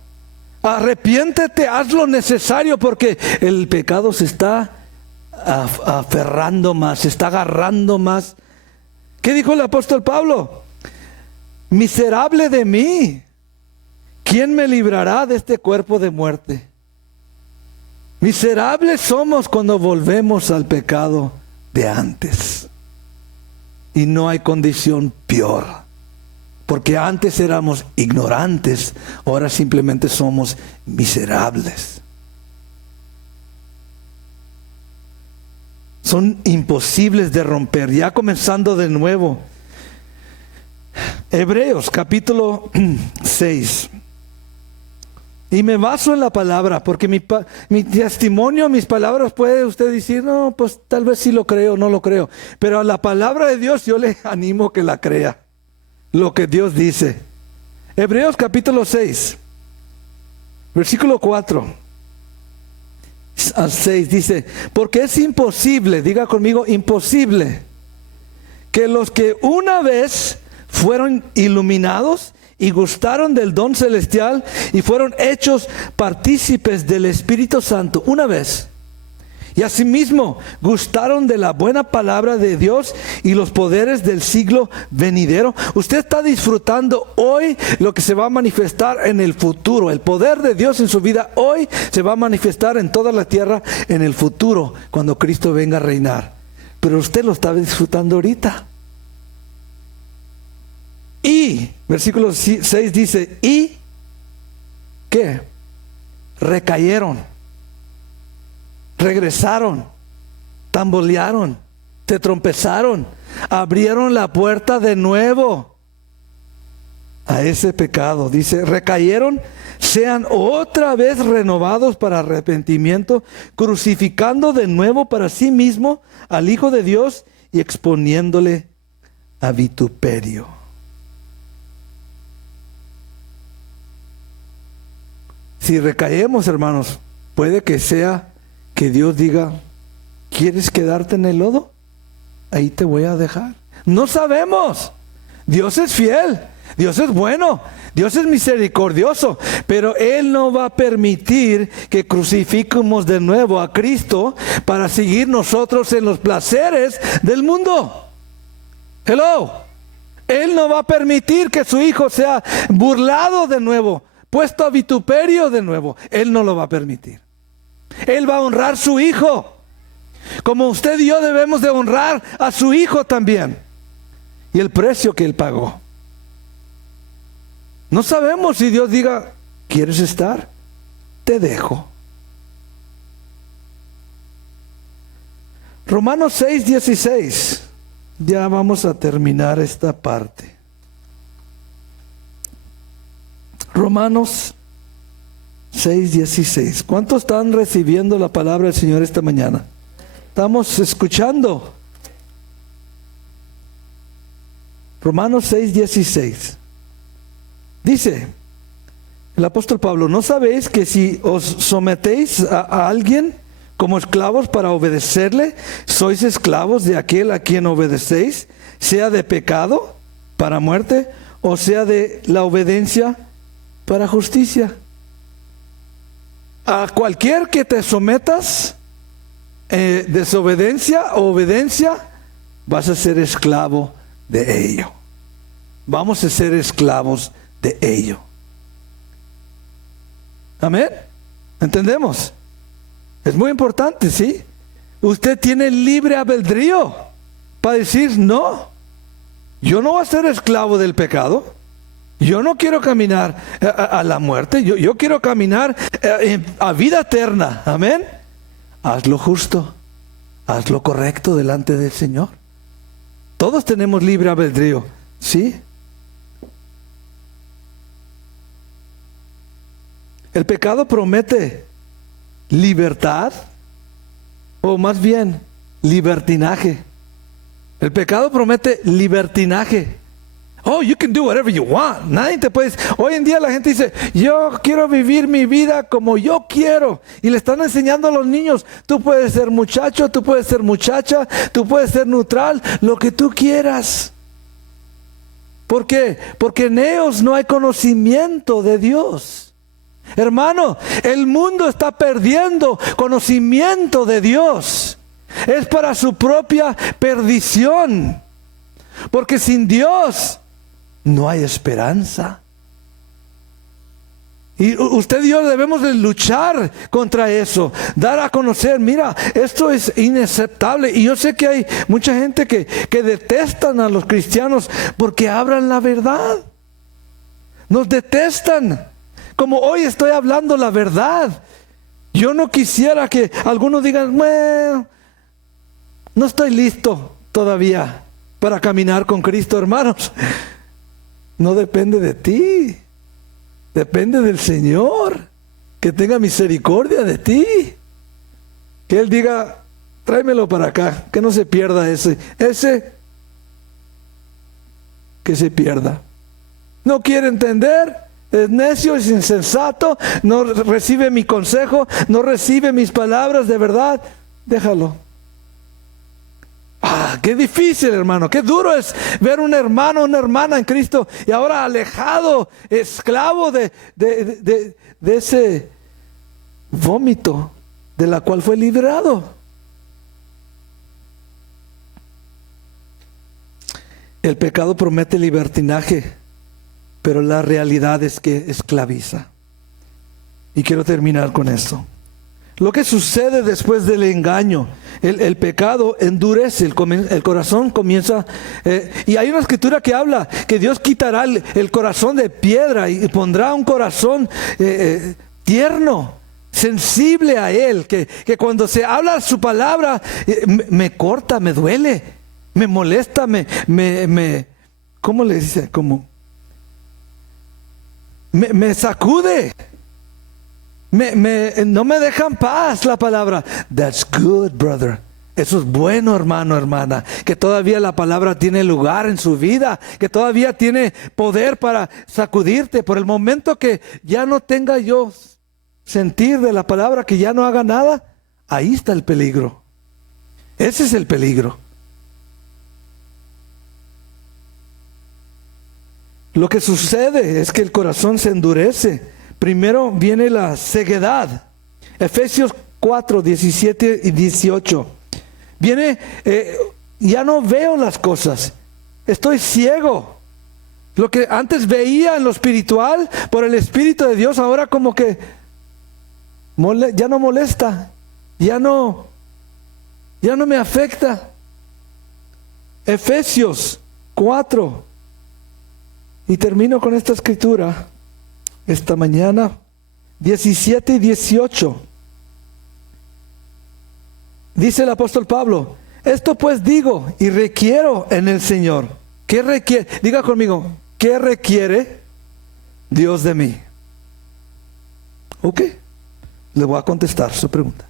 Arrepiéntete, haz lo necesario, porque el pecado se está aferrando más, se está agarrando más. ¿Qué dijo el apóstol Pablo? Miserable de mí, ¿quién me librará de este cuerpo de muerte? Miserables somos cuando volvemos al pecado de antes. Y no hay condición peor. Porque antes éramos ignorantes, ahora simplemente somos miserables. Son imposibles de romper. Ya comenzando de nuevo. Hebreos capítulo 6. Y me baso en la palabra, porque mi testimonio, mis palabras, puede usted decir, no, pues tal vez sí lo creo, no lo creo. Pero a la palabra de Dios yo le animo que la crea. Lo que Dios dice. Hebreos capítulo 6, versículo 4 al 6 dice, porque es imposible, diga conmigo, imposible, que los que una vez fueron iluminados y gustaron del don celestial y fueron hechos partícipes del Espíritu Santo una vez, y asimismo gustaron de la buena palabra de Dios y los poderes del siglo venidero. Usted está disfrutando hoy lo que se va a manifestar en el futuro. El poder de Dios en su vida hoy se va a manifestar en toda la tierra en el futuro, cuando Cristo venga a reinar. Pero usted lo está disfrutando ahorita. Y, versículo 6 dice, ¿y qué? Recayeron. Regresaron, tambolearon, se tropezaron, abrieron la puerta de nuevo a ese pecado. Dice, recayeron, sean otra vez renovados para arrepentimiento, crucificando de nuevo para sí mismo al Hijo de Dios y exponiéndole a vituperio. Si recaemos, hermanos, puede que sea que Dios diga, ¿quieres quedarte en el lodo? Ahí te voy a dejar. No sabemos. Dios es fiel, Dios es bueno, Dios es misericordioso, pero Él no va a permitir que crucifiquemos de nuevo a Cristo para seguir nosotros en los placeres del mundo. Hello. Él no va a permitir que su Hijo sea burlado de nuevo, puesto a vituperio de nuevo. Él no lo va a permitir. Él va a honrar a su Hijo, como usted y yo debemos de honrar a su Hijo también, y el precio que Él pagó. No sabemos si Dios diga, ¿quieres estar? Te dejo. Romanos 6:16. Ya vamos a terminar esta parte. Romanos 6:16. ¿Cuántos están recibiendo la palabra del Señor esta mañana? Estamos escuchando. Romanos 6:16. Dice el apóstol Pablo: ¿no sabéis que si os sometéis a alguien como esclavos para obedecerle, sois esclavos de aquel a quien obedecéis, sea de pecado para muerte, o sea de la obediencia para justicia? A cualquier que te sometas, desobediencia o obediencia, vas a ser esclavo de ello. Vamos a ser esclavos de ello. Amén. ¿Entendemos? Es muy importante, ¿sí? Usted tiene libre albedrío para decir: no, yo no voy a ser esclavo del pecado. Yo no quiero caminar a la muerte. Yo quiero caminar a vida eterna. Amén. Haz lo justo, haz lo correcto delante del Señor. Todos tenemos libre albedrío, ¿sí? El pecado promete libertad, o más bien libertinaje. El pecado promete libertinaje. Oh, you can do whatever you want. Nadie te puede. Hoy en día la gente dice: yo quiero vivir mi vida como yo quiero. Y le están enseñando a los niños: tú puedes ser muchacho, tú puedes ser muchacha, tú puedes ser neutral, lo que tú quieras. ¿Por qué? Porque en ellos no hay conocimiento de Dios. Hermano, el mundo está perdiendo conocimiento de Dios. Es para su propia perdición. Porque sin Dios no hay esperanza. Y usted y yo debemos de luchar contra eso. Dar a conocer: mira, esto es inaceptable. Y yo sé que hay mucha gente que detestan a los cristianos porque hablan la verdad. Nos detestan. Como hoy estoy hablando la verdad. Yo no quisiera que algunos digan: bueno, no estoy listo todavía para caminar con Cristo. Hermanos, no depende de ti. Depende del Señor, que tenga misericordia de ti. Que Él diga: tráemelo para acá, que no se pierda ese que se pierda. No quiere entender, es necio, es insensato, no recibe mi consejo, no recibe mis palabras de verdad. Déjalo. Qué difícil, hermano, qué duro es ver un hermano, una hermana en Cristo y ahora alejado, esclavo de ese vómito de la cual fue liberado. El pecado promete libertinaje, pero la realidad es que esclaviza. Y quiero terminar con esto. Lo que sucede después del engaño, el pecado endurece, el corazón comienza, y hay una escritura que habla que Dios quitará el corazón de piedra y pondrá un corazón tierno, sensible a Él, que cuando se habla su palabra, me corta, me duele, me molesta, ¿cómo le dice? Me sacude. No me dejan paz la palabra. That's good, brother. Eso es bueno, hermano, hermana. Que todavía la palabra tiene lugar en su vida. Que todavía tiene poder para sacudirte. Por el momento que ya no tenga yo sentir de la palabra, que ya no haga nada, ahí está el peligro. Ese es el peligro. Lo que sucede es que el corazón se endurece. Primero viene la ceguedad. Efesios 4, 17 y 18. Viene, ya no veo las cosas. Estoy ciego. Lo que antes veía en lo espiritual, por el Espíritu de Dios, ahora como que ya no molesta. Ya no me afecta. Efesios 4. Y termino con esta escritura esta mañana, 17 y 18. Dice el apóstol Pablo: esto pues digo y requiero en el Señor. ¿Qué requiere? Diga conmigo: ¿qué requiere Dios de mí? Ok, le voy a contestar su pregunta.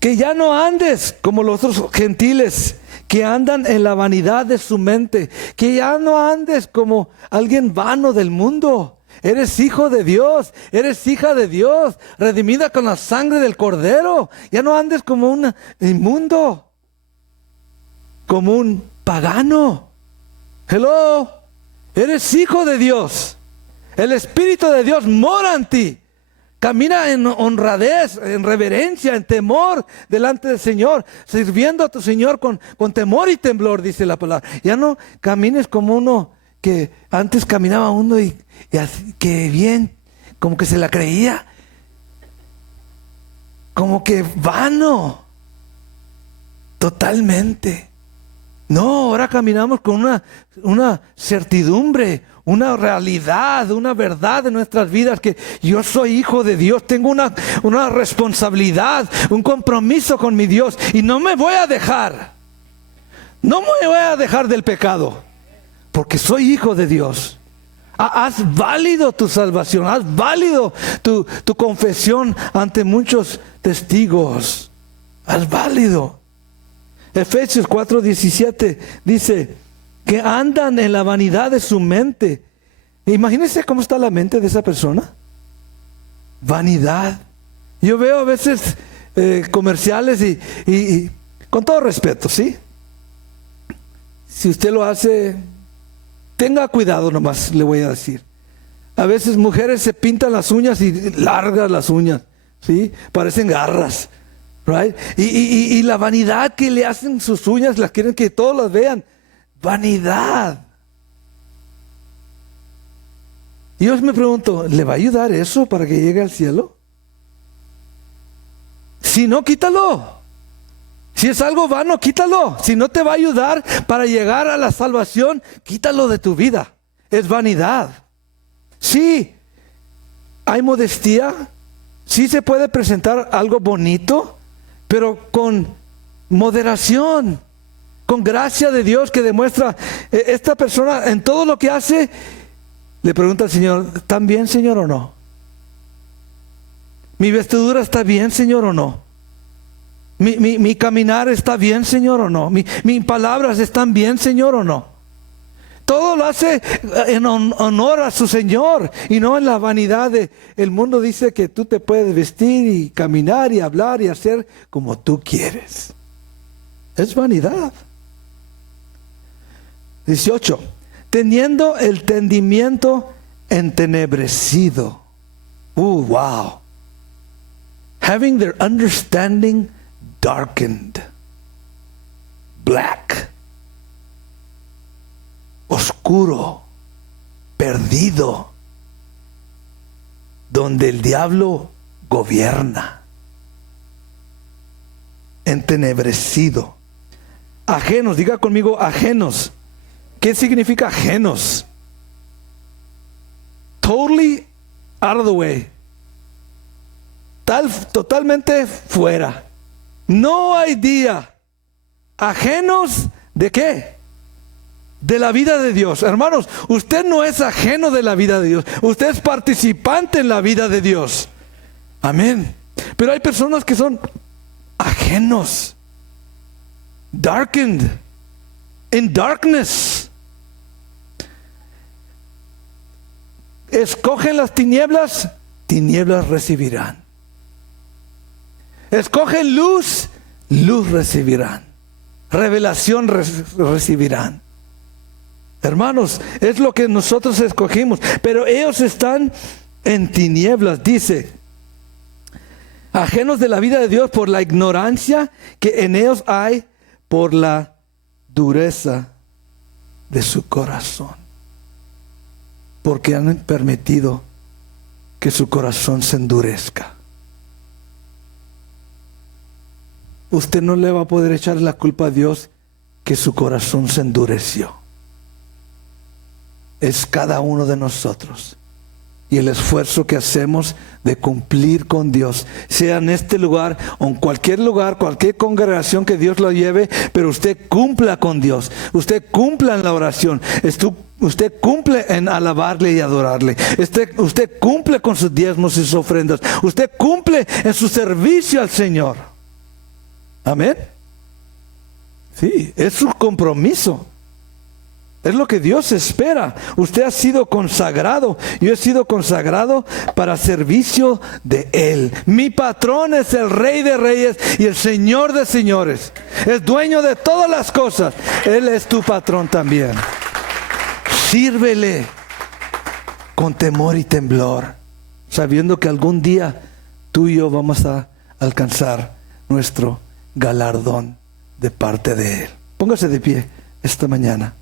que ya no andes como los otros gentiles que andan en la vanidad de su mente, que ya no andes como alguien vano del mundo. Eres hijo de Dios, eres hija de Dios, redimida con la sangre del Cordero. Ya no andes como un inmundo, como un pagano. Hello, eres hijo de Dios. El Espíritu de Dios mora en ti. Camina en honradez, en reverencia, en temor delante del Señor, sirviendo a tu Señor con temor y temblor, dice la palabra. Ya no camines como uno que antes caminaba uno y así, que bien, como que se la creía, como que vano, totalmente. No, ahora caminamos con una certidumbre, una realidad, una verdad en nuestras vidas, que yo soy hijo de Dios, tengo una responsabilidad, un compromiso con mi Dios, y no me voy a dejar del pecado, porque soy hijo de Dios. Haz válido tu salvación, haz válido tu confesión ante muchos testigos, haz válido. Efesios 4:17 dice que andan en la vanidad de su mente. Imagínense cómo está la mente de esa persona. Vanidad. Yo veo a veces comerciales y con todo respeto, ¿sí? Si usted lo hace, tenga cuidado nomás, le voy a decir. A veces mujeres se pintan las uñas y largas las uñas, ¿sí? Parecen garras. Right? Y la vanidad que le hacen sus uñas, las quieren que todos las vean. Vanidad. Y yo me pregunto, ¿le va a ayudar eso para que llegue al cielo? Si no, quítalo. Si es algo vano, quítalo. Si no te va a ayudar para llegar a la salvación, quítalo de tu vida. Es vanidad. Sí, hay modestia. Sí se puede presentar algo bonito, pero con moderación, con gracia de Dios que demuestra. Esta persona en todo lo que hace, le pregunta al Señor, ¿están bien, Señor, o no? ¿Mi vestidura está bien, Señor, o no? ¿Mi caminar está bien, Señor, o no? ¿Mis palabras están bien, Señor, o no? Todo lo hace en honor a su Señor y no en la vanidad el mundo. Dice que tú te puedes vestir y caminar y hablar y hacer como tú quieres. Es vanidad. 18. Teniendo el entendimiento entenebrecido. Wow. Having their understanding darkened. Black. Oscuro, perdido, donde el diablo gobierna, entenebrecido, ajenos. Diga conmigo, ajenos. ¿Qué significa ajenos? Totally out of the way, totalmente fuera, no hay día. Ajenos ¿de qué? De la vida de Dios. Hermanos, usted no es ajeno de la vida de Dios. Usted es participante en la vida de Dios. Amén. Pero hay personas que son ajenos. Darkened. In darkness. Escogen las tinieblas, tinieblas recibirán. Escogen luz, luz recibirán. Revelación recibirán. Hermanos, es lo que nosotros escogimos, pero ellos están en tinieblas, dice, ajenos de la vida de Dios por la ignorancia que en ellos hay, por la dureza de su corazón, porque han permitido que su corazón se endurezca. Usted no le va a poder echar la culpa a Dios que su corazón se endureció. Es cada uno de nosotros y el esfuerzo que hacemos de cumplir con Dios, sea en este lugar o en cualquier lugar, cualquier congregación que Dios lo lleve, pero usted cumpla con Dios, usted cumpla en la oración, usted cumple en alabarle y adorarle, usted cumple con sus diezmos y sus ofrendas, usted cumple en su servicio al Señor. Amén. Sí, es su compromiso. Es lo que Dios espera. Usted ha sido consagrado. Yo he sido consagrado para servicio de Él. Mi patrón es el Rey de Reyes y el Señor de Señores. Es dueño de todas las cosas. Él es tu patrón también. Sírvele con temor y temblor, sabiendo que algún día tú y yo vamos a alcanzar nuestro galardón de parte de Él. Póngase de pie esta mañana.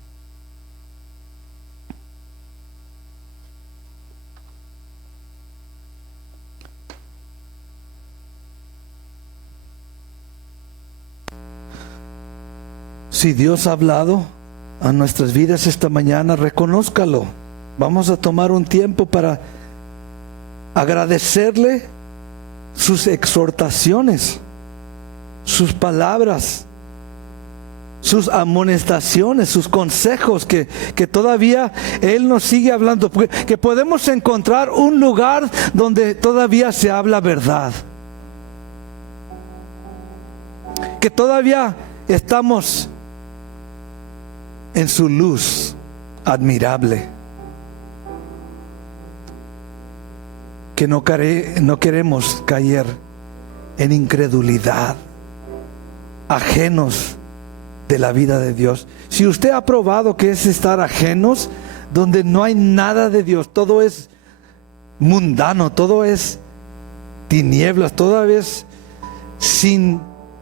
Si Dios ha hablado a nuestras vidas esta mañana, reconózcalo. Vamos a tomar un tiempo para agradecerle sus exhortaciones, sus palabras, sus amonestaciones, sus consejos, que todavía Él nos sigue hablando, que podemos encontrar un lugar donde todavía se habla verdad, que todavía estamos en su luz admirable, que no queremos caer en incredulidad, ajenos de la vida de Dios. Si usted ha probado que es estar ajenos, donde no hay nada de Dios, todo es mundano, todo es tinieblas, todo es sin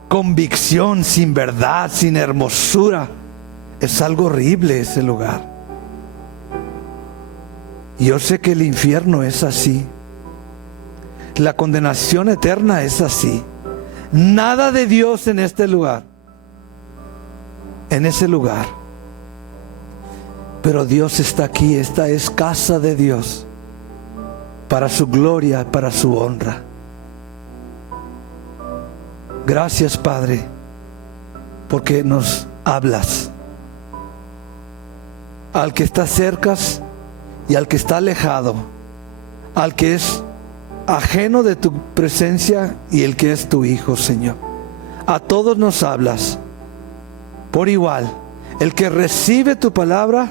convicción, sin verdad, sin hermosura, es algo horrible ese lugar. Y yo sé que el infierno es así, la condenación eterna es así. Nada de Dios en este lugar, en ese lugar. Pero Dios está aquí. Esta es casa de Dios, para su gloria, para su honra. Gracias, Padre, porque nos hablas al que está cerca y al que está alejado, al que es ajeno de tu presencia y el que es tu hijo, Señor. A todos nos hablas por igual. El que recibe tu palabra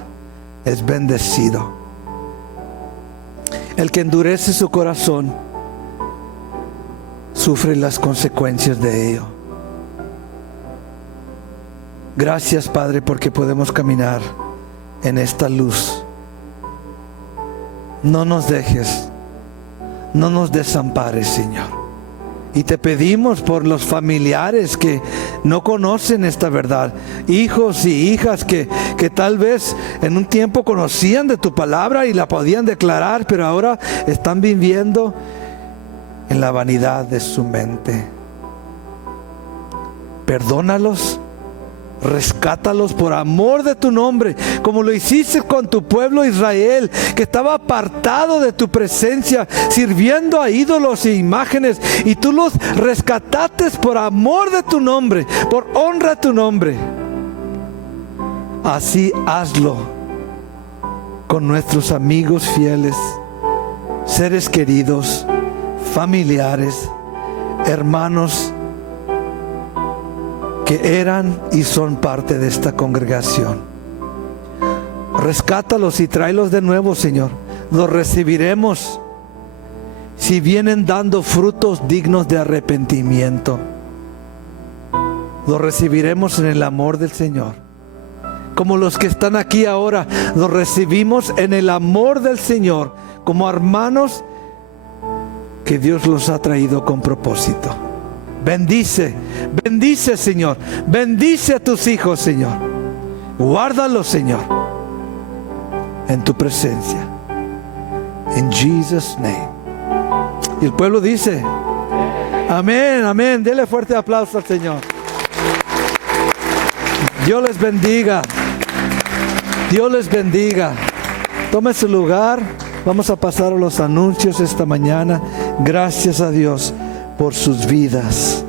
es bendecido. El que endurece su corazón sufre las consecuencias de ello. Gracias, Padre, porque podemos caminar en esta luz. No nos dejes, no nos desampares, Señor. Y te pedimos por los familiares que no conocen esta verdad, hijos y hijas que tal vez en un tiempo conocían de tu palabra y la podían declarar, pero ahora están viviendo en la vanidad de su mente. Perdónalos, rescátalos por amor de tu nombre, como lo hiciste con tu pueblo Israel, que estaba apartado de tu presencia, sirviendo a ídolos e imágenes, y tú los rescataste por amor de tu nombre, por honra a tu nombre. Así hazlo con nuestros amigos fieles, seres queridos, familiares, hermanos que eran y son parte de esta congregación. Rescátalos y tráelos de nuevo, Señor. Los recibiremos si vienen dando frutos dignos de arrepentimiento. Los recibiremos en el amor del Señor. Como los que están aquí ahora, los recibimos en el amor del Señor, como hermanos que Dios los ha traído con propósito. Bendice, bendice, Señor. Bendice a tus hijos, Señor. Guárdalos, Señor, en tu presencia. En Jesus' name. Y el pueblo dice: amén, amén. Dele fuerte aplauso al Señor. Dios les bendiga. Dios les bendiga. Tome su lugar. Vamos a pasar a los anuncios esta mañana. Gracias a Dios por sus vidas.